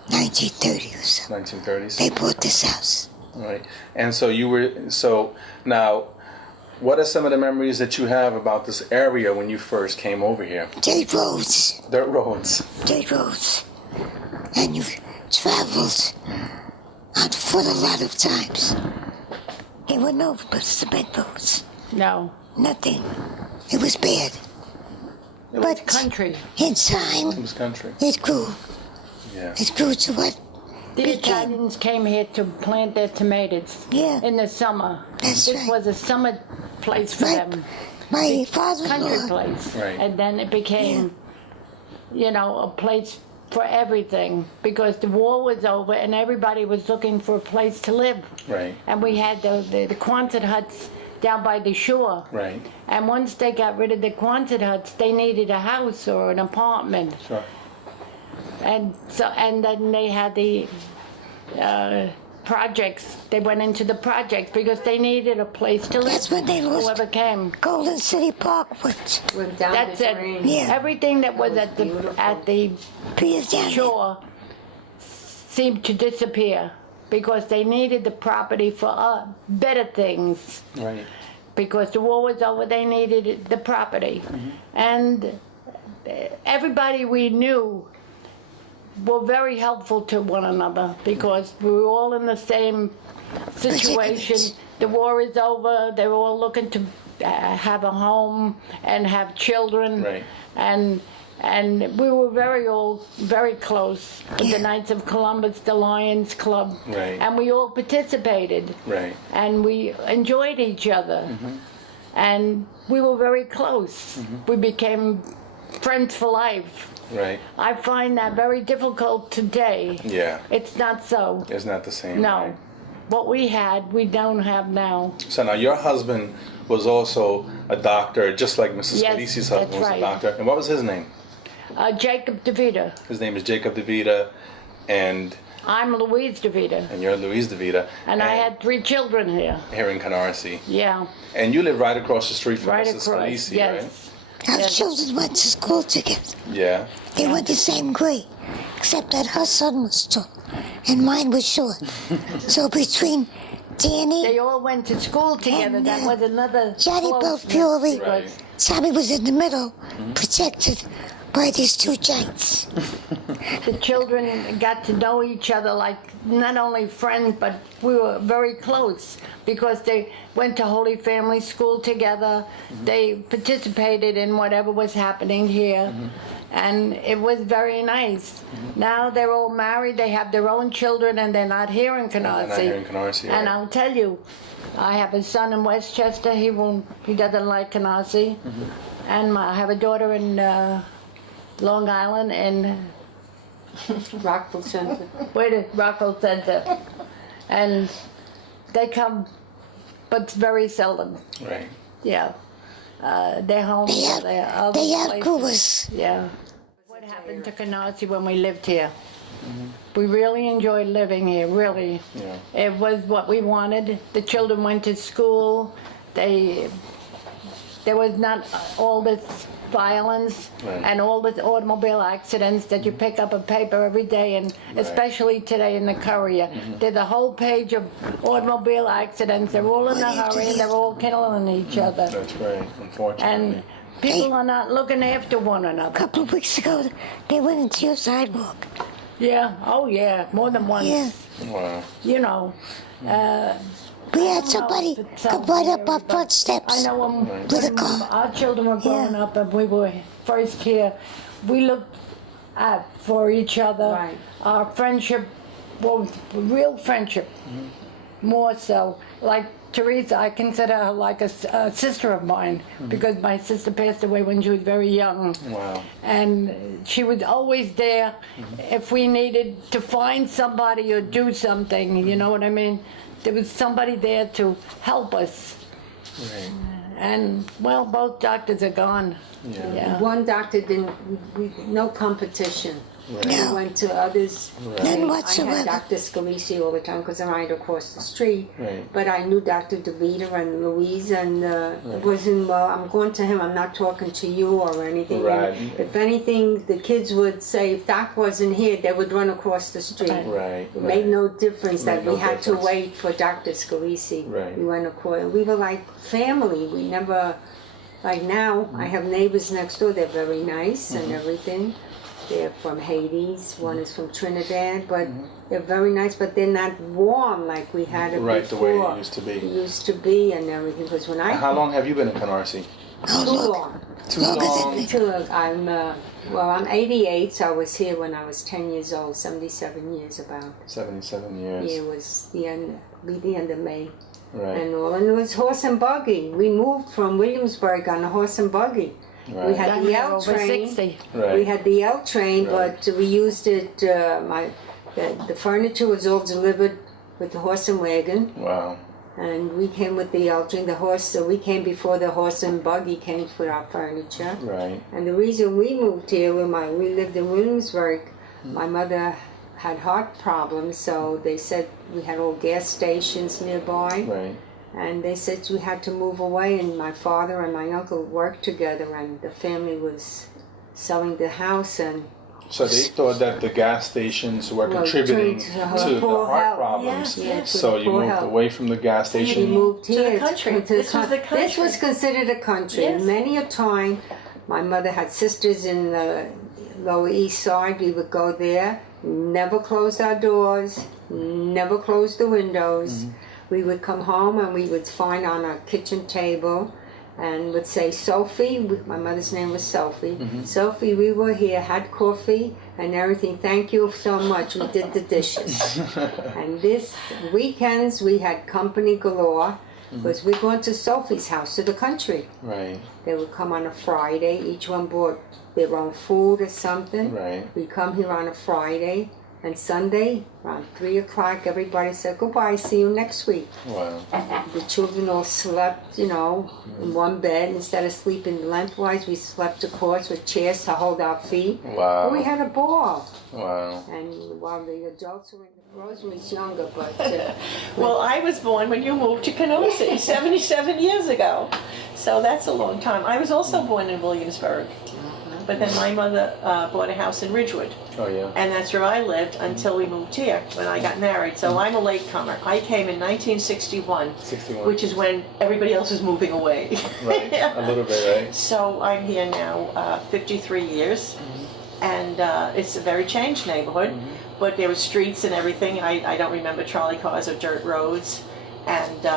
1930 or so. 1930s. They bought this house. Right. And so now, what are some of the memories that you have about this area when you first came over here? Dirt roads. Dirt roads. Dirt roads. And you traveled on foot a lot of times. There were no cement roads. No. Nothing. It was bad. It was country. In time, It was country. it grew. Yeah. It grew to what? The Italians came here to plant their tomatoes Yeah. in the summer. That's This right. was a summer place for them. My Country father-in-law, place. Right. And then it became, a place for everything because the war was over and everybody was looking for a place to live. Right. And we had the Quonset huts down by the shore. Right. And once they got rid of the Quonset huts, they needed a house or an apartment. Sure. And then they had the projects. They went into the projects because they needed a place to live. that's when they lost Whoever came. Golden City Park, which Went down That's the it. drain. Yeah. Everything that was at the appears down there. shore seemed to disappear because they needed the property for better things. Right. Because the war was over, they needed the property. And everybody we knew were very helpful to one another because we were all in the same situation. The war is over, they were all looking to have a home and have children. Right. And we were very close with the Knights of Columbus, the Lions Club. Right. And we all participated. Right. And we enjoyed each other. And we were very close. We became friends for life. Right. I find that very difficult today. Yeah. It's not so. It's not the same. No. Right? What we had, we don't have now. So now your husband was also a doctor, just like Mrs. Yes, Scalisi's husband that's was right. a doctor. And what was his name? Jacob DeVita. His name is Jacob DeVita, and I'm Louise DeVita. you're Louise DeVita. And I had 3 children here. here in Canarsie. Yeah. And you live right across the street from Right Mrs. across. Scalisi, Yes. Our Yes. children went to school together. right? Yeah. They went the same grade, except that her son was tall and mine was short. So between Danny, They all went to school together. And, That was another Johnny closeness. Belfiore, Right. Tommy was in the middle, protected by these 2 giants. The children got to know each other like not only friends, but we were very close because they went to Holy Family School together. They participated in whatever was happening here. And it was very nice. Now they're all married, they have their own children, and they're not here in Canarsie. They're not here in Canarsie, And right. I'll tell you, I have a son in Westchester. He doesn't like Canarsie. And I have a daughter in Long Island and Rockville Center. Rockville Center. And they come, but very seldom. Right. Yeah. They're home. They're other They outgrew places. us. Yeah. What happened to Canarsie when we lived here? We really enjoyed living here, really. Yeah. It was what we wanted. The children went to school. There was not all this violence Right. and all the automobile accidents that you pick up a paper every day, and especially today in the Courier. There's a whole page of automobile accidents. They're all in a hurry and they're all killing each other. That's right, unfortunately. And people are not looking after one A another. couple of weeks ago, they went into your sidewalk. Yeah, oh yeah, more than once. Yeah. Wow. You know. We had somebody come right up our front steps. I know With a car. our children were growing up and we were first here, we looked out for each other. Right. Our friendship was real friendship, more so. Like Teresa, I consider her like a sister of mine because my sister passed away when she was very young. Wow. And she was always there if we needed to find somebody or do something, you know what I mean? There was somebody there to help us. Right. And, well, both doctors are gone. Yeah. One doctor no competition. Right. We No. went to others. None I whatsoever. had Dr. Scalisi all the time because I'm right across the street. Right. But I knew Dr. DeVita and Louise, and it wasn't, well, I'm going to him, I'm not talking to you or anything. Right. And if anything, the kids would say, if Doc wasn't here, they would run across the street. Right. It made no difference that Made no we had difference. to wait for Dr. Scalisi. Right. We went across. We were like family. We never, like now, I have neighbors next door. They're very nice and everything. They're from Hades. One is from Trinidad, but they're very nice. But they're not warm like we had it Right, before. the way it used to be. It used to be and everything. Because when I How long have you been in Canarsie? too long. Too long. I'm 88, so I was here when I was 10 years old. 77 years about. 77 years. It was the end of May. Right. And it was horse and buggy. We moved from Williamsburg on a horse and buggy. Right. We had the L over train. 60. Right. We had the L train, Right. but we used it. The furniture was all delivered with the horse and wagon, Wow. and we came with the L train. The horse. So we came before the horse and buggy came with our furniture. Right. And the reason we moved here, we lived in Williamsburg. My mother had heart problems, so they said we had all gas stations nearby. Right. And they said we had to move away, and my father and my uncle worked together, and the family was selling the house. And So they thought that the gas stations were contributing to to the poor heart health. problems. Yeah, to So the you poor moved health. away from the gas We station. moved To here the country. This was the country. This was considered a country. Yes. Many a time, my mother had sisters in the Lower East Side. We would go there. Never closed our doors. Never closed the windows. We would come home and we would find on our kitchen table and would say, Sophie, my mother's name was Sophie. Sophie, we were here, had coffee and everything. Thank you so much. We did the dishes. And this weekends we had company galore because we went to Sophie's house to the country. Right. They would come on a Friday. Each one brought their own food or something. Right. We come here on a Friday. And Sunday, around 3 o'clock, everybody said, goodbye, see you next week. Wow. The children all slept, in one bed. Instead of sleeping lengthwise, we slept across with chairs to hold our feet. Wow. But we had a ball. Wow. And while the adults were in the Rosemary's younger, but... Well, I was born when you moved to Canarsie 77 years ago. So that's a long time. I was also born in Williamsburg. But then my mother bought a house in Ridgewood. Oh, yeah. And that's where I lived until we moved here when I got married. So I'm a latecomer. I came in 1961, 61. which is when everybody else was moving away. Right. A little bit, right? So I'm here now 53 years, and it's a very changed neighborhood, but there were streets and everything. I don't remember trolley cars or dirt roads, and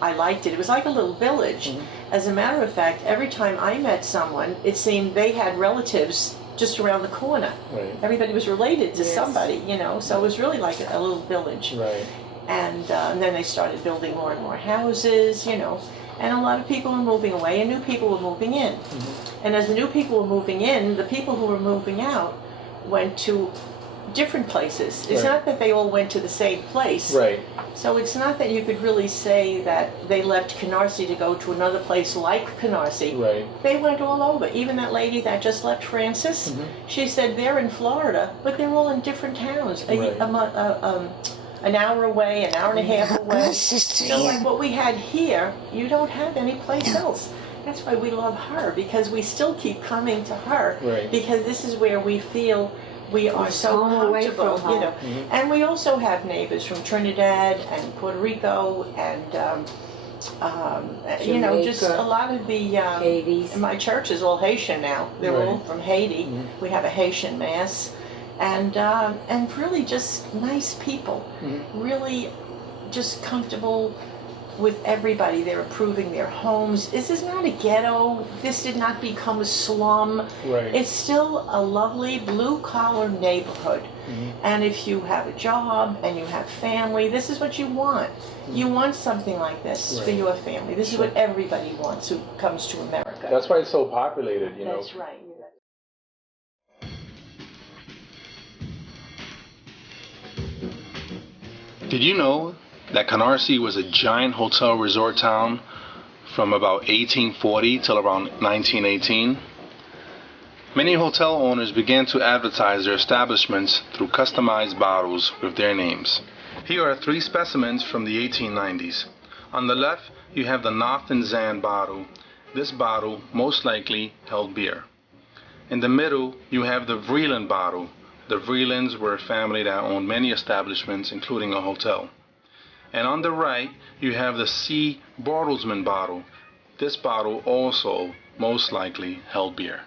I liked it. It was like a little village. As a matter of fact, every time I met someone, it seemed they had relatives just around the corner. Right. Everybody was related to Yes. somebody, so it was really like a little village. Right. And then they started building more and more houses, and a lot of people were moving away and new people were moving in. And as the new people were moving in, the people who were moving out went to different places. It's Right. not that they all went to the same place. Right. So it's not that you could really say that they left Canarsie to go to another place like Canarsie. Right. They went all over. Even that lady that just left Francis, she said they're in Florida, but they're all in different towns. Right. An hour away, an hour and a half away. My sister, So like yeah. what we had here, you don't have any place else. That's why we love her, because we still keep coming to her, Right. because this is where we feel we are so home away comfortable, from home. And we also have neighbors from Trinidad and Puerto Rico and just Jamaica, a lot of the Hades. my church is all Haitian now. They're all Right. from Haiti. We have a Haitian mass, and really just nice people, really just comfortable with everybody. They're improving their homes. This is not a ghetto. This did not become a slum. Right. It's still a lovely blue-collar neighborhood. And if you have a job and you have family, this is what you want. You want something like this for Right. your family. This is what everybody wants who comes to America. That's why it's so populated, That's right. Did you know that Canarsie was a giant hotel resort town from about 1840 till around 1918? Many hotel owners began to advertise their establishments through customized bottles with their names. Here are 3 specimens from the 1890s. On the left, you have the North Zan bottle. This bottle most likely held beer. In the middle, you have the Vreeland bottle. The Vreelands were a family that owned many establishments, including a hotel. And on the right, you have the C. Bartelsman bottle. This bottle also most likely held beer.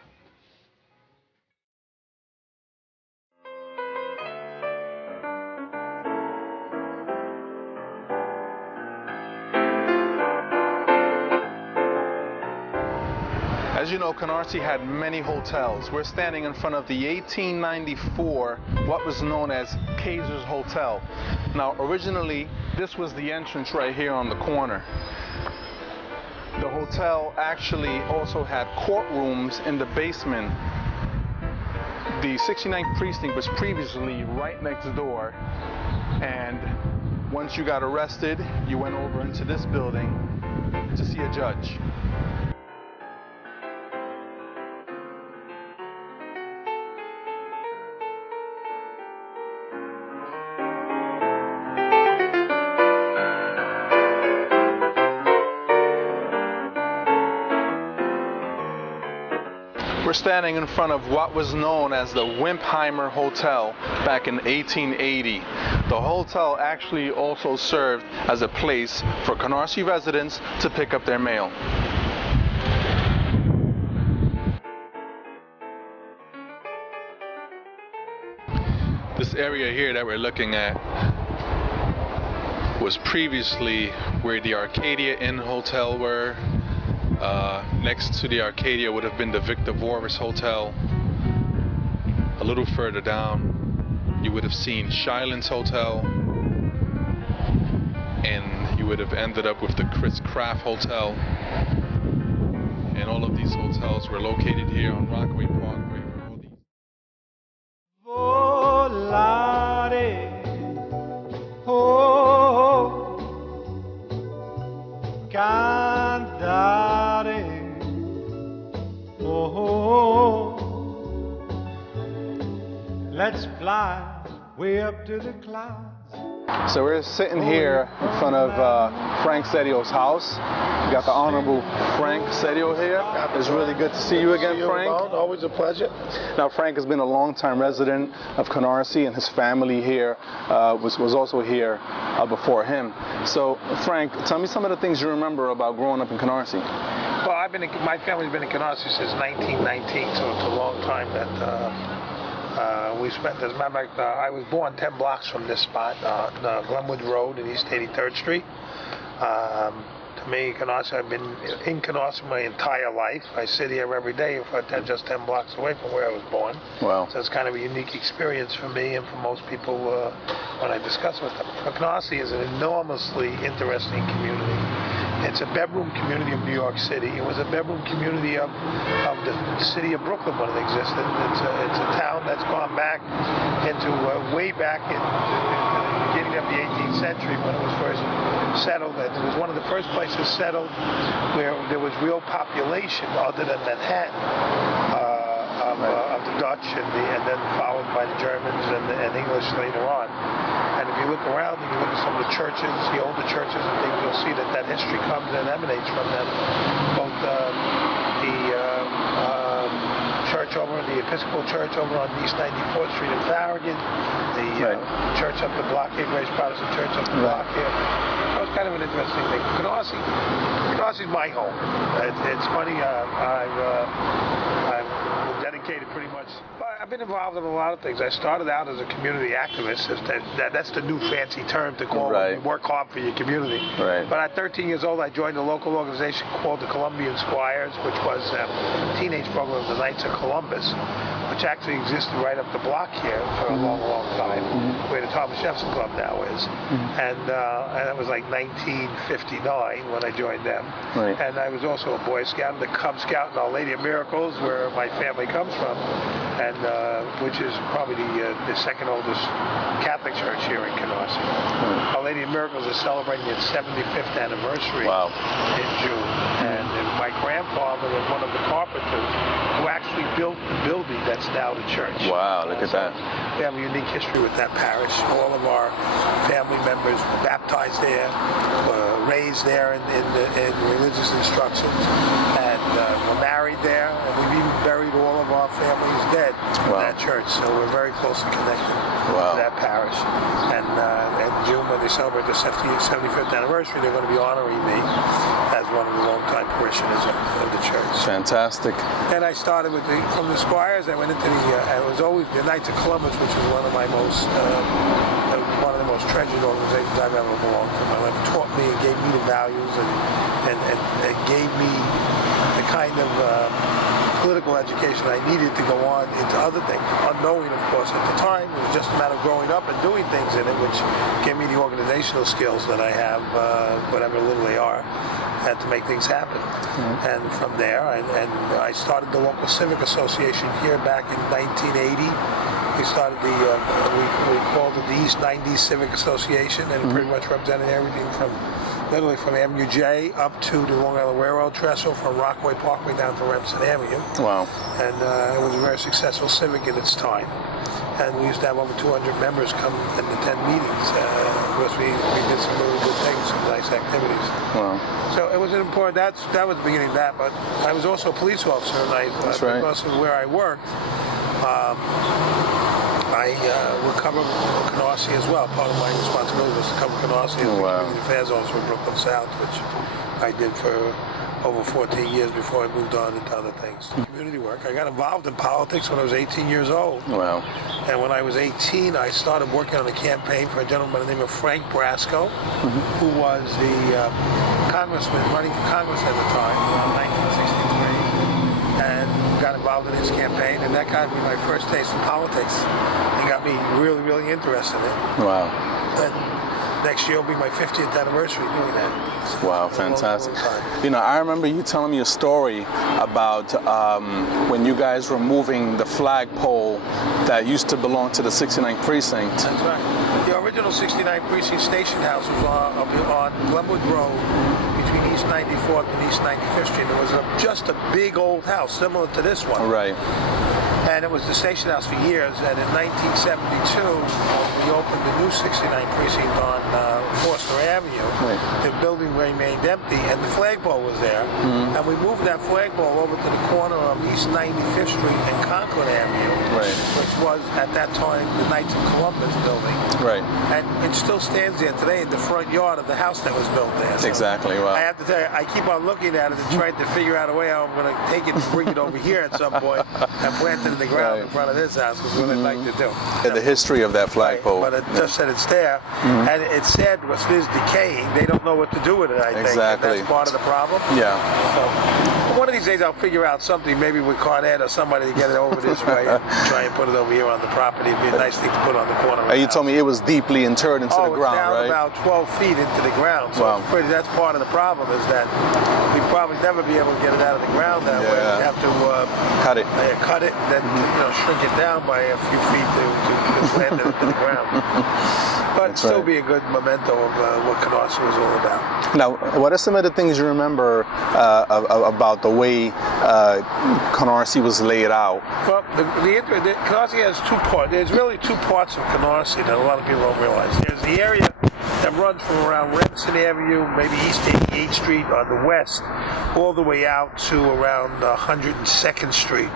you know, Canarsie had many hotels. We're standing in front of the 1894, what was known as Kaiser's Hotel. Now, originally, this was the entrance right here on the corner. The hotel actually also had courtrooms in the basement. The 69th precinct was previously right next door, and once you got arrested, you went over into this building to see a judge. We're standing in front of what was known as the Wimpheimer Hotel back in 1880. The hotel actually also served as a place for Canarsie residents to pick up their mail. This area here that we're looking at was previously where the Arcadia Inn Hotel were. Next to the Arcadia would have been the Victor Voris Hotel. A little further down, you would have seen Shiland's Hotel, and you would have ended up with the Chris Craft Hotel. And all of these hotels were located here on Rockaway Parkway. Volare, oh, cantare. Oh, let's fly way up to the clouds. So we're sitting here in front of Frank Sedio's house. We got the Honorable Frank Sedio here. It's really good to see you again, Frank. Always a pleasure. Now, Frank has been a longtime resident of Canarsie, and his family here was also here before him. So, Frank, tell me some of the things you remember about growing up in Canarsie. Well, my family's been in Canarsie since 1919, so it's a long time that we spent. As a matter of fact, I was born 10 blocks from this spot, Glenwood Road in East 83rd Street. To me, Canarsie, I've been in Canarsie my entire life. I sit here every day just 10 blocks away from where I was born. Wow. So it's kind of a unique experience for me and for most people when I discuss with them. Canarsie is an enormously interesting community. It's a bedroom community of New York City. It was a bedroom community of the city of Brooklyn when it existed. It's a town that's gone back into way back in the beginning of the 18th century when it was first settled. It was one of the first places settled where there was real population other than Manhattan of the Dutch and then followed by the Germans and English later on. And if you look around and you look at some of the churches, the older churches and things, you'll see that history comes and emanates from them. Both the church over, the Episcopal Church over on East 94th Street in Farragut, the church up the block here, Grace Protestant Church up the block here. So it's kind of an interesting thing. Canarsie is my home. It's funny, I've dedicated pretty much. I've been involved in a lot of things. I started out as a community activist. That's the new fancy term to call it. You work hard for your community. Right. But at 13 years old, I joined a local organization called the Columbian Squires, which was a teenage program of the Knights of Columbus, which actually existed right up the block here for a long, long time, where the Thomas Jefferson Club now is. And it was like 1959 when I joined them. Right. And I was also a Boy Scout, the Cub Scout in Our Lady of Miracles, where my family comes from, and which is probably the second oldest Catholic church here in Canarsie. Our Lady of Miracles is celebrating its 75th anniversary in June. And my grandfather was one of the carpenters who actually built the building that's now the church. Wow, look at that. We have a unique history with that parish. All of our family members were baptized there, were raised there in religious instructions, and were married there. And we've even buried all of our families dead in that church. So we're very closely connected to that parish. And in June, when they celebrate the 75th anniversary, they're going to be honoring me as one of the longtime parishioners of the church. Fantastic. And I started from the Squires. I went into it was always the Knights of Columbus, which is one of my most treasured organizations I've ever belonged to. My life taught me and gave me the values and gave me the kind of political education I needed to go on into other things, unknowing, of course, at the time. It was just a matter of growing up and doing things in it, which gave me the organizational skills that I have, whatever little they are, and to make things happen. And from there, I started the local Civic Association here back in 1980. We started we called it the East 90s Civic Association, and it pretty much represented everything from literally from Avenue J up to the Long Island Railroad trestle, from Rockaway Parkway down to Remsen Avenue. Wow. And it was a very successful civic in its time. And we used to have over 200 members come and attend meetings. Of course, we did some really good things, some nice activities. Wow. So it was an important, that was the beginning of that, but I was also a police officer, and because of where I worked, I would cover Canarsie as well. Part of my responsibility was to cover Canarsie as the Community Affairs Officer in Brooklyn South, which I did for over 14 years before I moved on into other things. Community work. I got involved in politics when I was 18 years old. Wow. And when I was 18, I started working on a campaign for a gentleman by the name of Frank Brasco, who was the congressman running for Congress at the time, around 1963. And got involved in his campaign, and that got me my first taste in politics. It got me really, really interested in it. Wow. And next year will be my 50th anniversary doing that. Wow, fantastic. You know, I remember you telling me a story about when you guys were moving the flagpole that used to belong to the 69th Precinct. That's right. The original 69th Precinct station house was on Glenwood Road, between East 94th and East 95th Street. It was just a big old house, similar to this one. Right. And it was the station house for years. And in 1972, we opened the new 69th Precinct on Foster Avenue. Right. The building remained empty, and the flagpole was there. And we moved that flagpole over to the corner of East 95th Street and Conklin Avenue, which was, at that time, the Knights of Columbus building. Right. And it still stands there today in the front yard of the house that was built there. So exactly. Wow. I have to tell you, I keep on looking at it and trying to figure out a way how I'm going to take it and bring it over here at some point and plant it in the ground in front of this house, is what I'd like to do. The history of that flagpole. But it just said it's there, and it said it is decaying. They don't know what to do with it, I think. Exactly. That's part of the problem. Yeah. So one of these days I'll figure out something, maybe with Con Ed or somebody, to get it over this way and try and put it over here on the property. It'd be a nice thing to put on the corner. You told me it was deeply interred into the ground, down right? about 12 feet into the ground. So that's part of the problem, is that we'd probably never be able to get it out of the ground that way. We'd have to cut it. Cut it, and then shrink it down by a few feet to plant it into the ground. But still be a good memento of what Canarsie was all about. Now, what are some of the things you remember about the way Canarsie was laid out? Well, the Canarsie has two parts. There's really two parts of Canarsie that a lot of people don't realize. There's the area that runs from around Remsen Avenue, maybe East 88th Street on the west, all the way out to around 102nd Street.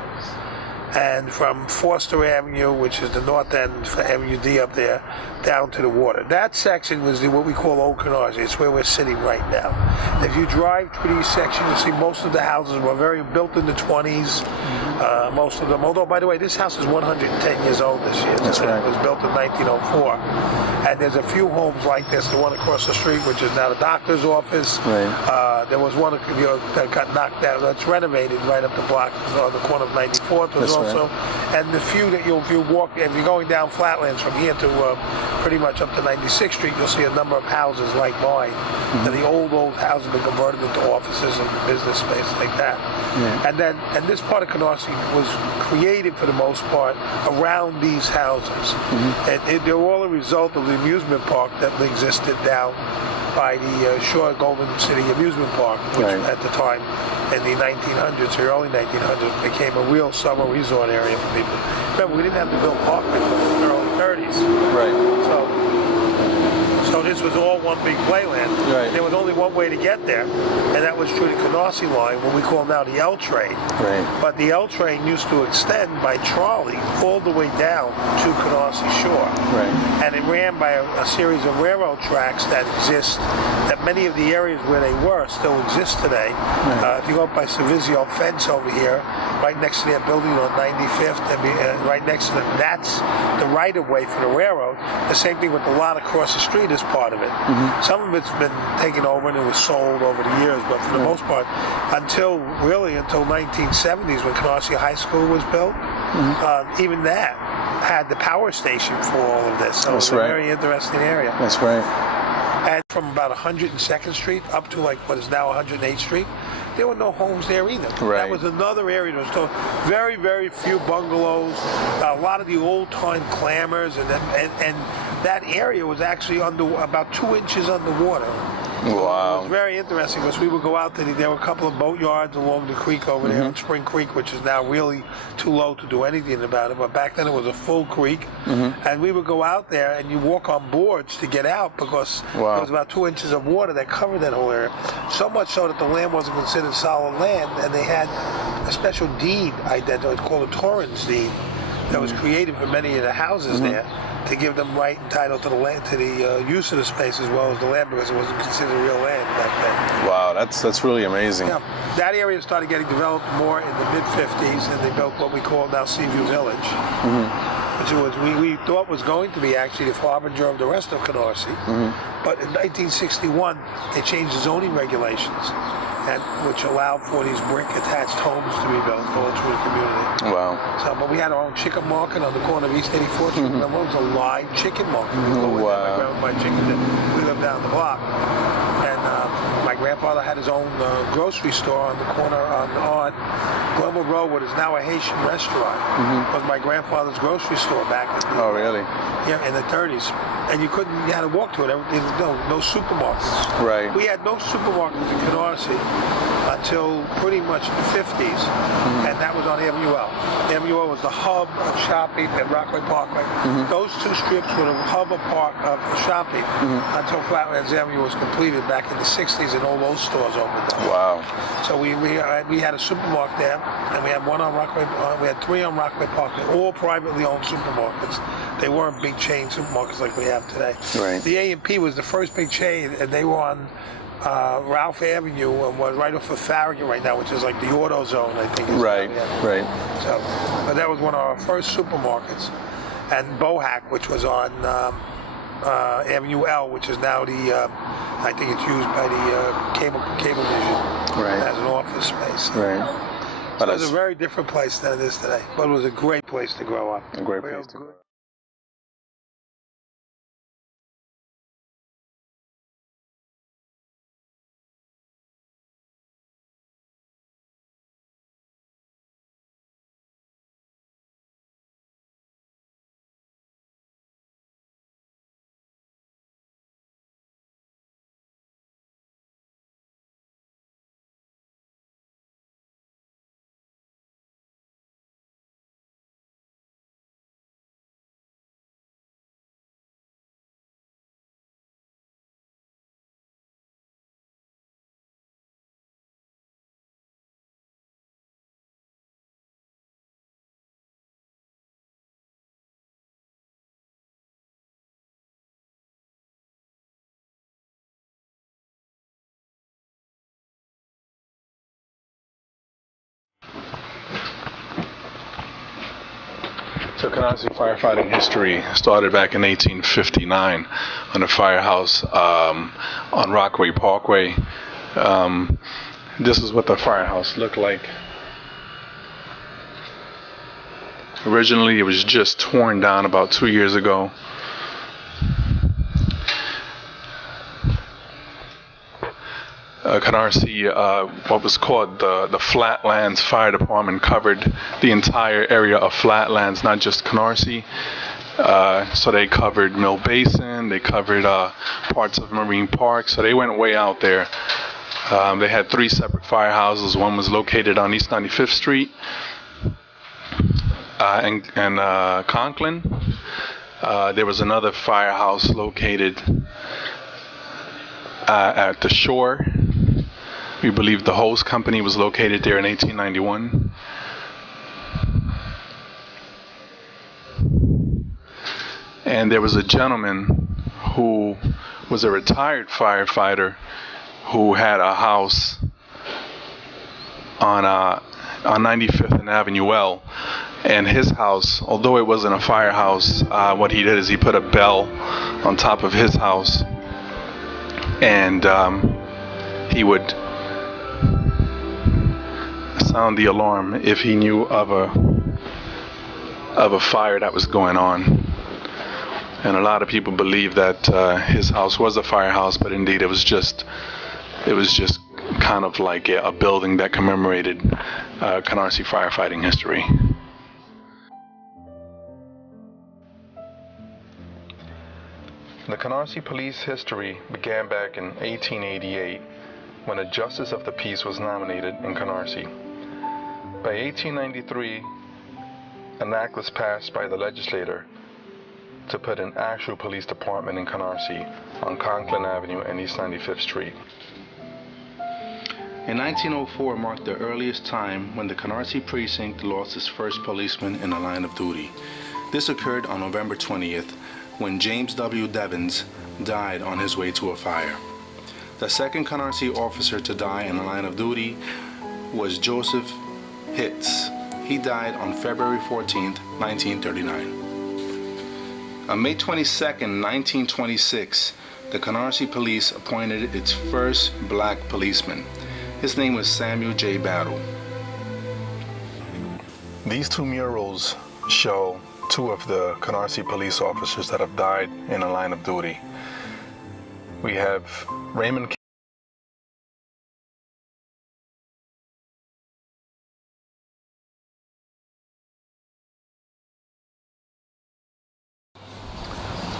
And from Foster Avenue, which is the north end for Avenue D up there, down to the water. That section was what we call Old Canarsie. It's where we're sitting right now. If you drive through these sections, you'll see most of the houses were built in the 20s. Most of them, although, by the way, this house is 110 years old this year. That's right. It was built in 1904. And there's a few homes like this, the one across the street, which is now the doctor's office. Right. There was one that got knocked down, that's renovated right up the block on the corner of 94th. There's also, and the few that if you're going down Flatlands from here to pretty much up to 96th Street, you'll see a number of houses like mine. And the old houses have been converted into offices and business space like that. Yeah. And this part of Canarsie was created for the most part around these houses. And they were all a result of the amusement park that existed down by the Shore Golden City Amusement Park, which at the time in the 1900s, or early 1900s, became a real summer resort area for people. Remember, we didn't have to build park until the early 30s. Right. So this was all one big playland. Right. There was only one way to get there, and that was through the Canarsie line, what we call now the L train. Right. But the L train used to extend by trolley all the way down to Canarsie Shore. Right. And it ran by a series of railroad tracks that exist, that many of the areas where they were still exist today. Right. If you go up by Savizio Fence over here, right next to their building on 95th, and right next to them. That's the right-of-way for the railroad. The same thing with the lot across the street is part of it. Some of it's been taken over and it was sold over the years, but for the most part, until 1970s when Canarsie High School was built, even that had the power station for all of this. So it's a very interesting area. That's right. And from about 102nd Street up to like what is now 108th Street, there were no homes there either. Right. That was another area that was still very, very few bungalows, a lot of the old-time clammers, and that area was actually about 2 inches underwater. Wow. It was very interesting because we would go out there were a couple of boat yards along the creek over there on Spring Creek, which is now really too low to do anything about it. But back then it was a full creek. And we would go out there and you walk on boards to get out because there was about 2 inches of water that covered that whole area. So much so that the land wasn't considered solid land, and they had a special deed identified called a Torrens deed that was created for many of the houses there, to give them right and title to the land, to the use of the space as well as the land, because it wasn't considered real land back then. Wow, that's really amazing. Yeah, that area started getting developed more in the mid-50s, and they built what we call now Seaview Village, which was we thought was going to be actually the harbinger of the rest of Canarsie. But in 1961, they changed the zoning regulations, which allowed for these brick-attached homes to be built all through the community. Wow. So, but we had our own chicken market on the corner of East 84th Street. That was a live chicken market. We go in there, my grandma buy chicken. We lived down the block. And my grandfather had his own grocery store on the corner on Glenville Road, what is now a Haitian restaurant. It was my grandfather's grocery store back in the, really? Yeah, in the 30s. And you had to walk to it. No supermarkets. Right. We had no supermarkets in Canarsie until pretty much the 50s, and that was on Avenue L. Avenue L was the hub of shopping at Rockaway Parkway. Those two strips were the hub of shopping until Flatlands Avenue was completed back in the 60s, and all those stores opened up. Wow. So we had a supermarket there, and we had one on Rockaway. We had 3 on Rockaway Parkway, all privately owned supermarkets. They weren't big chain supermarkets like we have today. Right. The A&P was the first big chain, and they were on Ralph Avenue and was right off of Farragut right now, which is like the auto zone, I think. Right. So, but that was one of our first supermarkets, and Bohack, which was on Avenue L, which is now the I think it's used by the Cablevision as an office space. Right. So it was a very different place than it is today, but it was a great place to grow up. A great place to grow up. So Canarsie firefighting history started back in 1859 on a firehouse on Rockaway Parkway. This is what the firehouse looked like. Originally, it was just torn down about 2 years ago. Canarsie, what was called the Flatlands Fire Department, covered the entire area of Flatlands, not just Canarsie. So they covered Mill Basin, they covered parts of Marine Park, so they went way out there. They had 3 separate firehouses. One was located on East 95th Street and Conklin. There was another firehouse located at the Shore. We believe the hose company was located there in 1891. And there was a gentleman who was a retired firefighter who had a house on on 95th and Avenue L. And his house, although it wasn't a firehouse, what he did is he put a bell on top of his house, and he would sound the alarm if he knew of a fire that was going on. And a lot of people believe that his house was a firehouse, but indeed it was just kind of like a building that commemorated Canarsie firefighting history. The Canarsie police history began back in 1888 when a justice of the peace was nominated in Canarsie. By 1893, an act was passed by the legislature to put an actual police department in Canarsie on Conklin Avenue and East 95th Street. In 1904 marked the earliest time when the Canarsie precinct lost its first policeman in the line of duty. This occurred on November 20th when James W. Devins died on his way to a fire. The second Canarsie officer to die in the line of duty was Joseph Hitz. He died on February 14th, 1939. On May 22nd, 1926, the Canarsie Police appointed its first black policeman. His name was Samuel J. Battle. These two murals show two of the Canarsie police officers that have died in the line of duty. We have Raymond.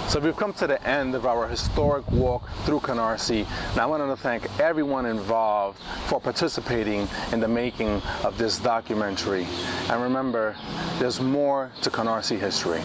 So we've come to the end of our historic walk through Canarsie, and I want to thank everyone involved for participating in the making of this documentary. And remember, there's more to Canarsie history.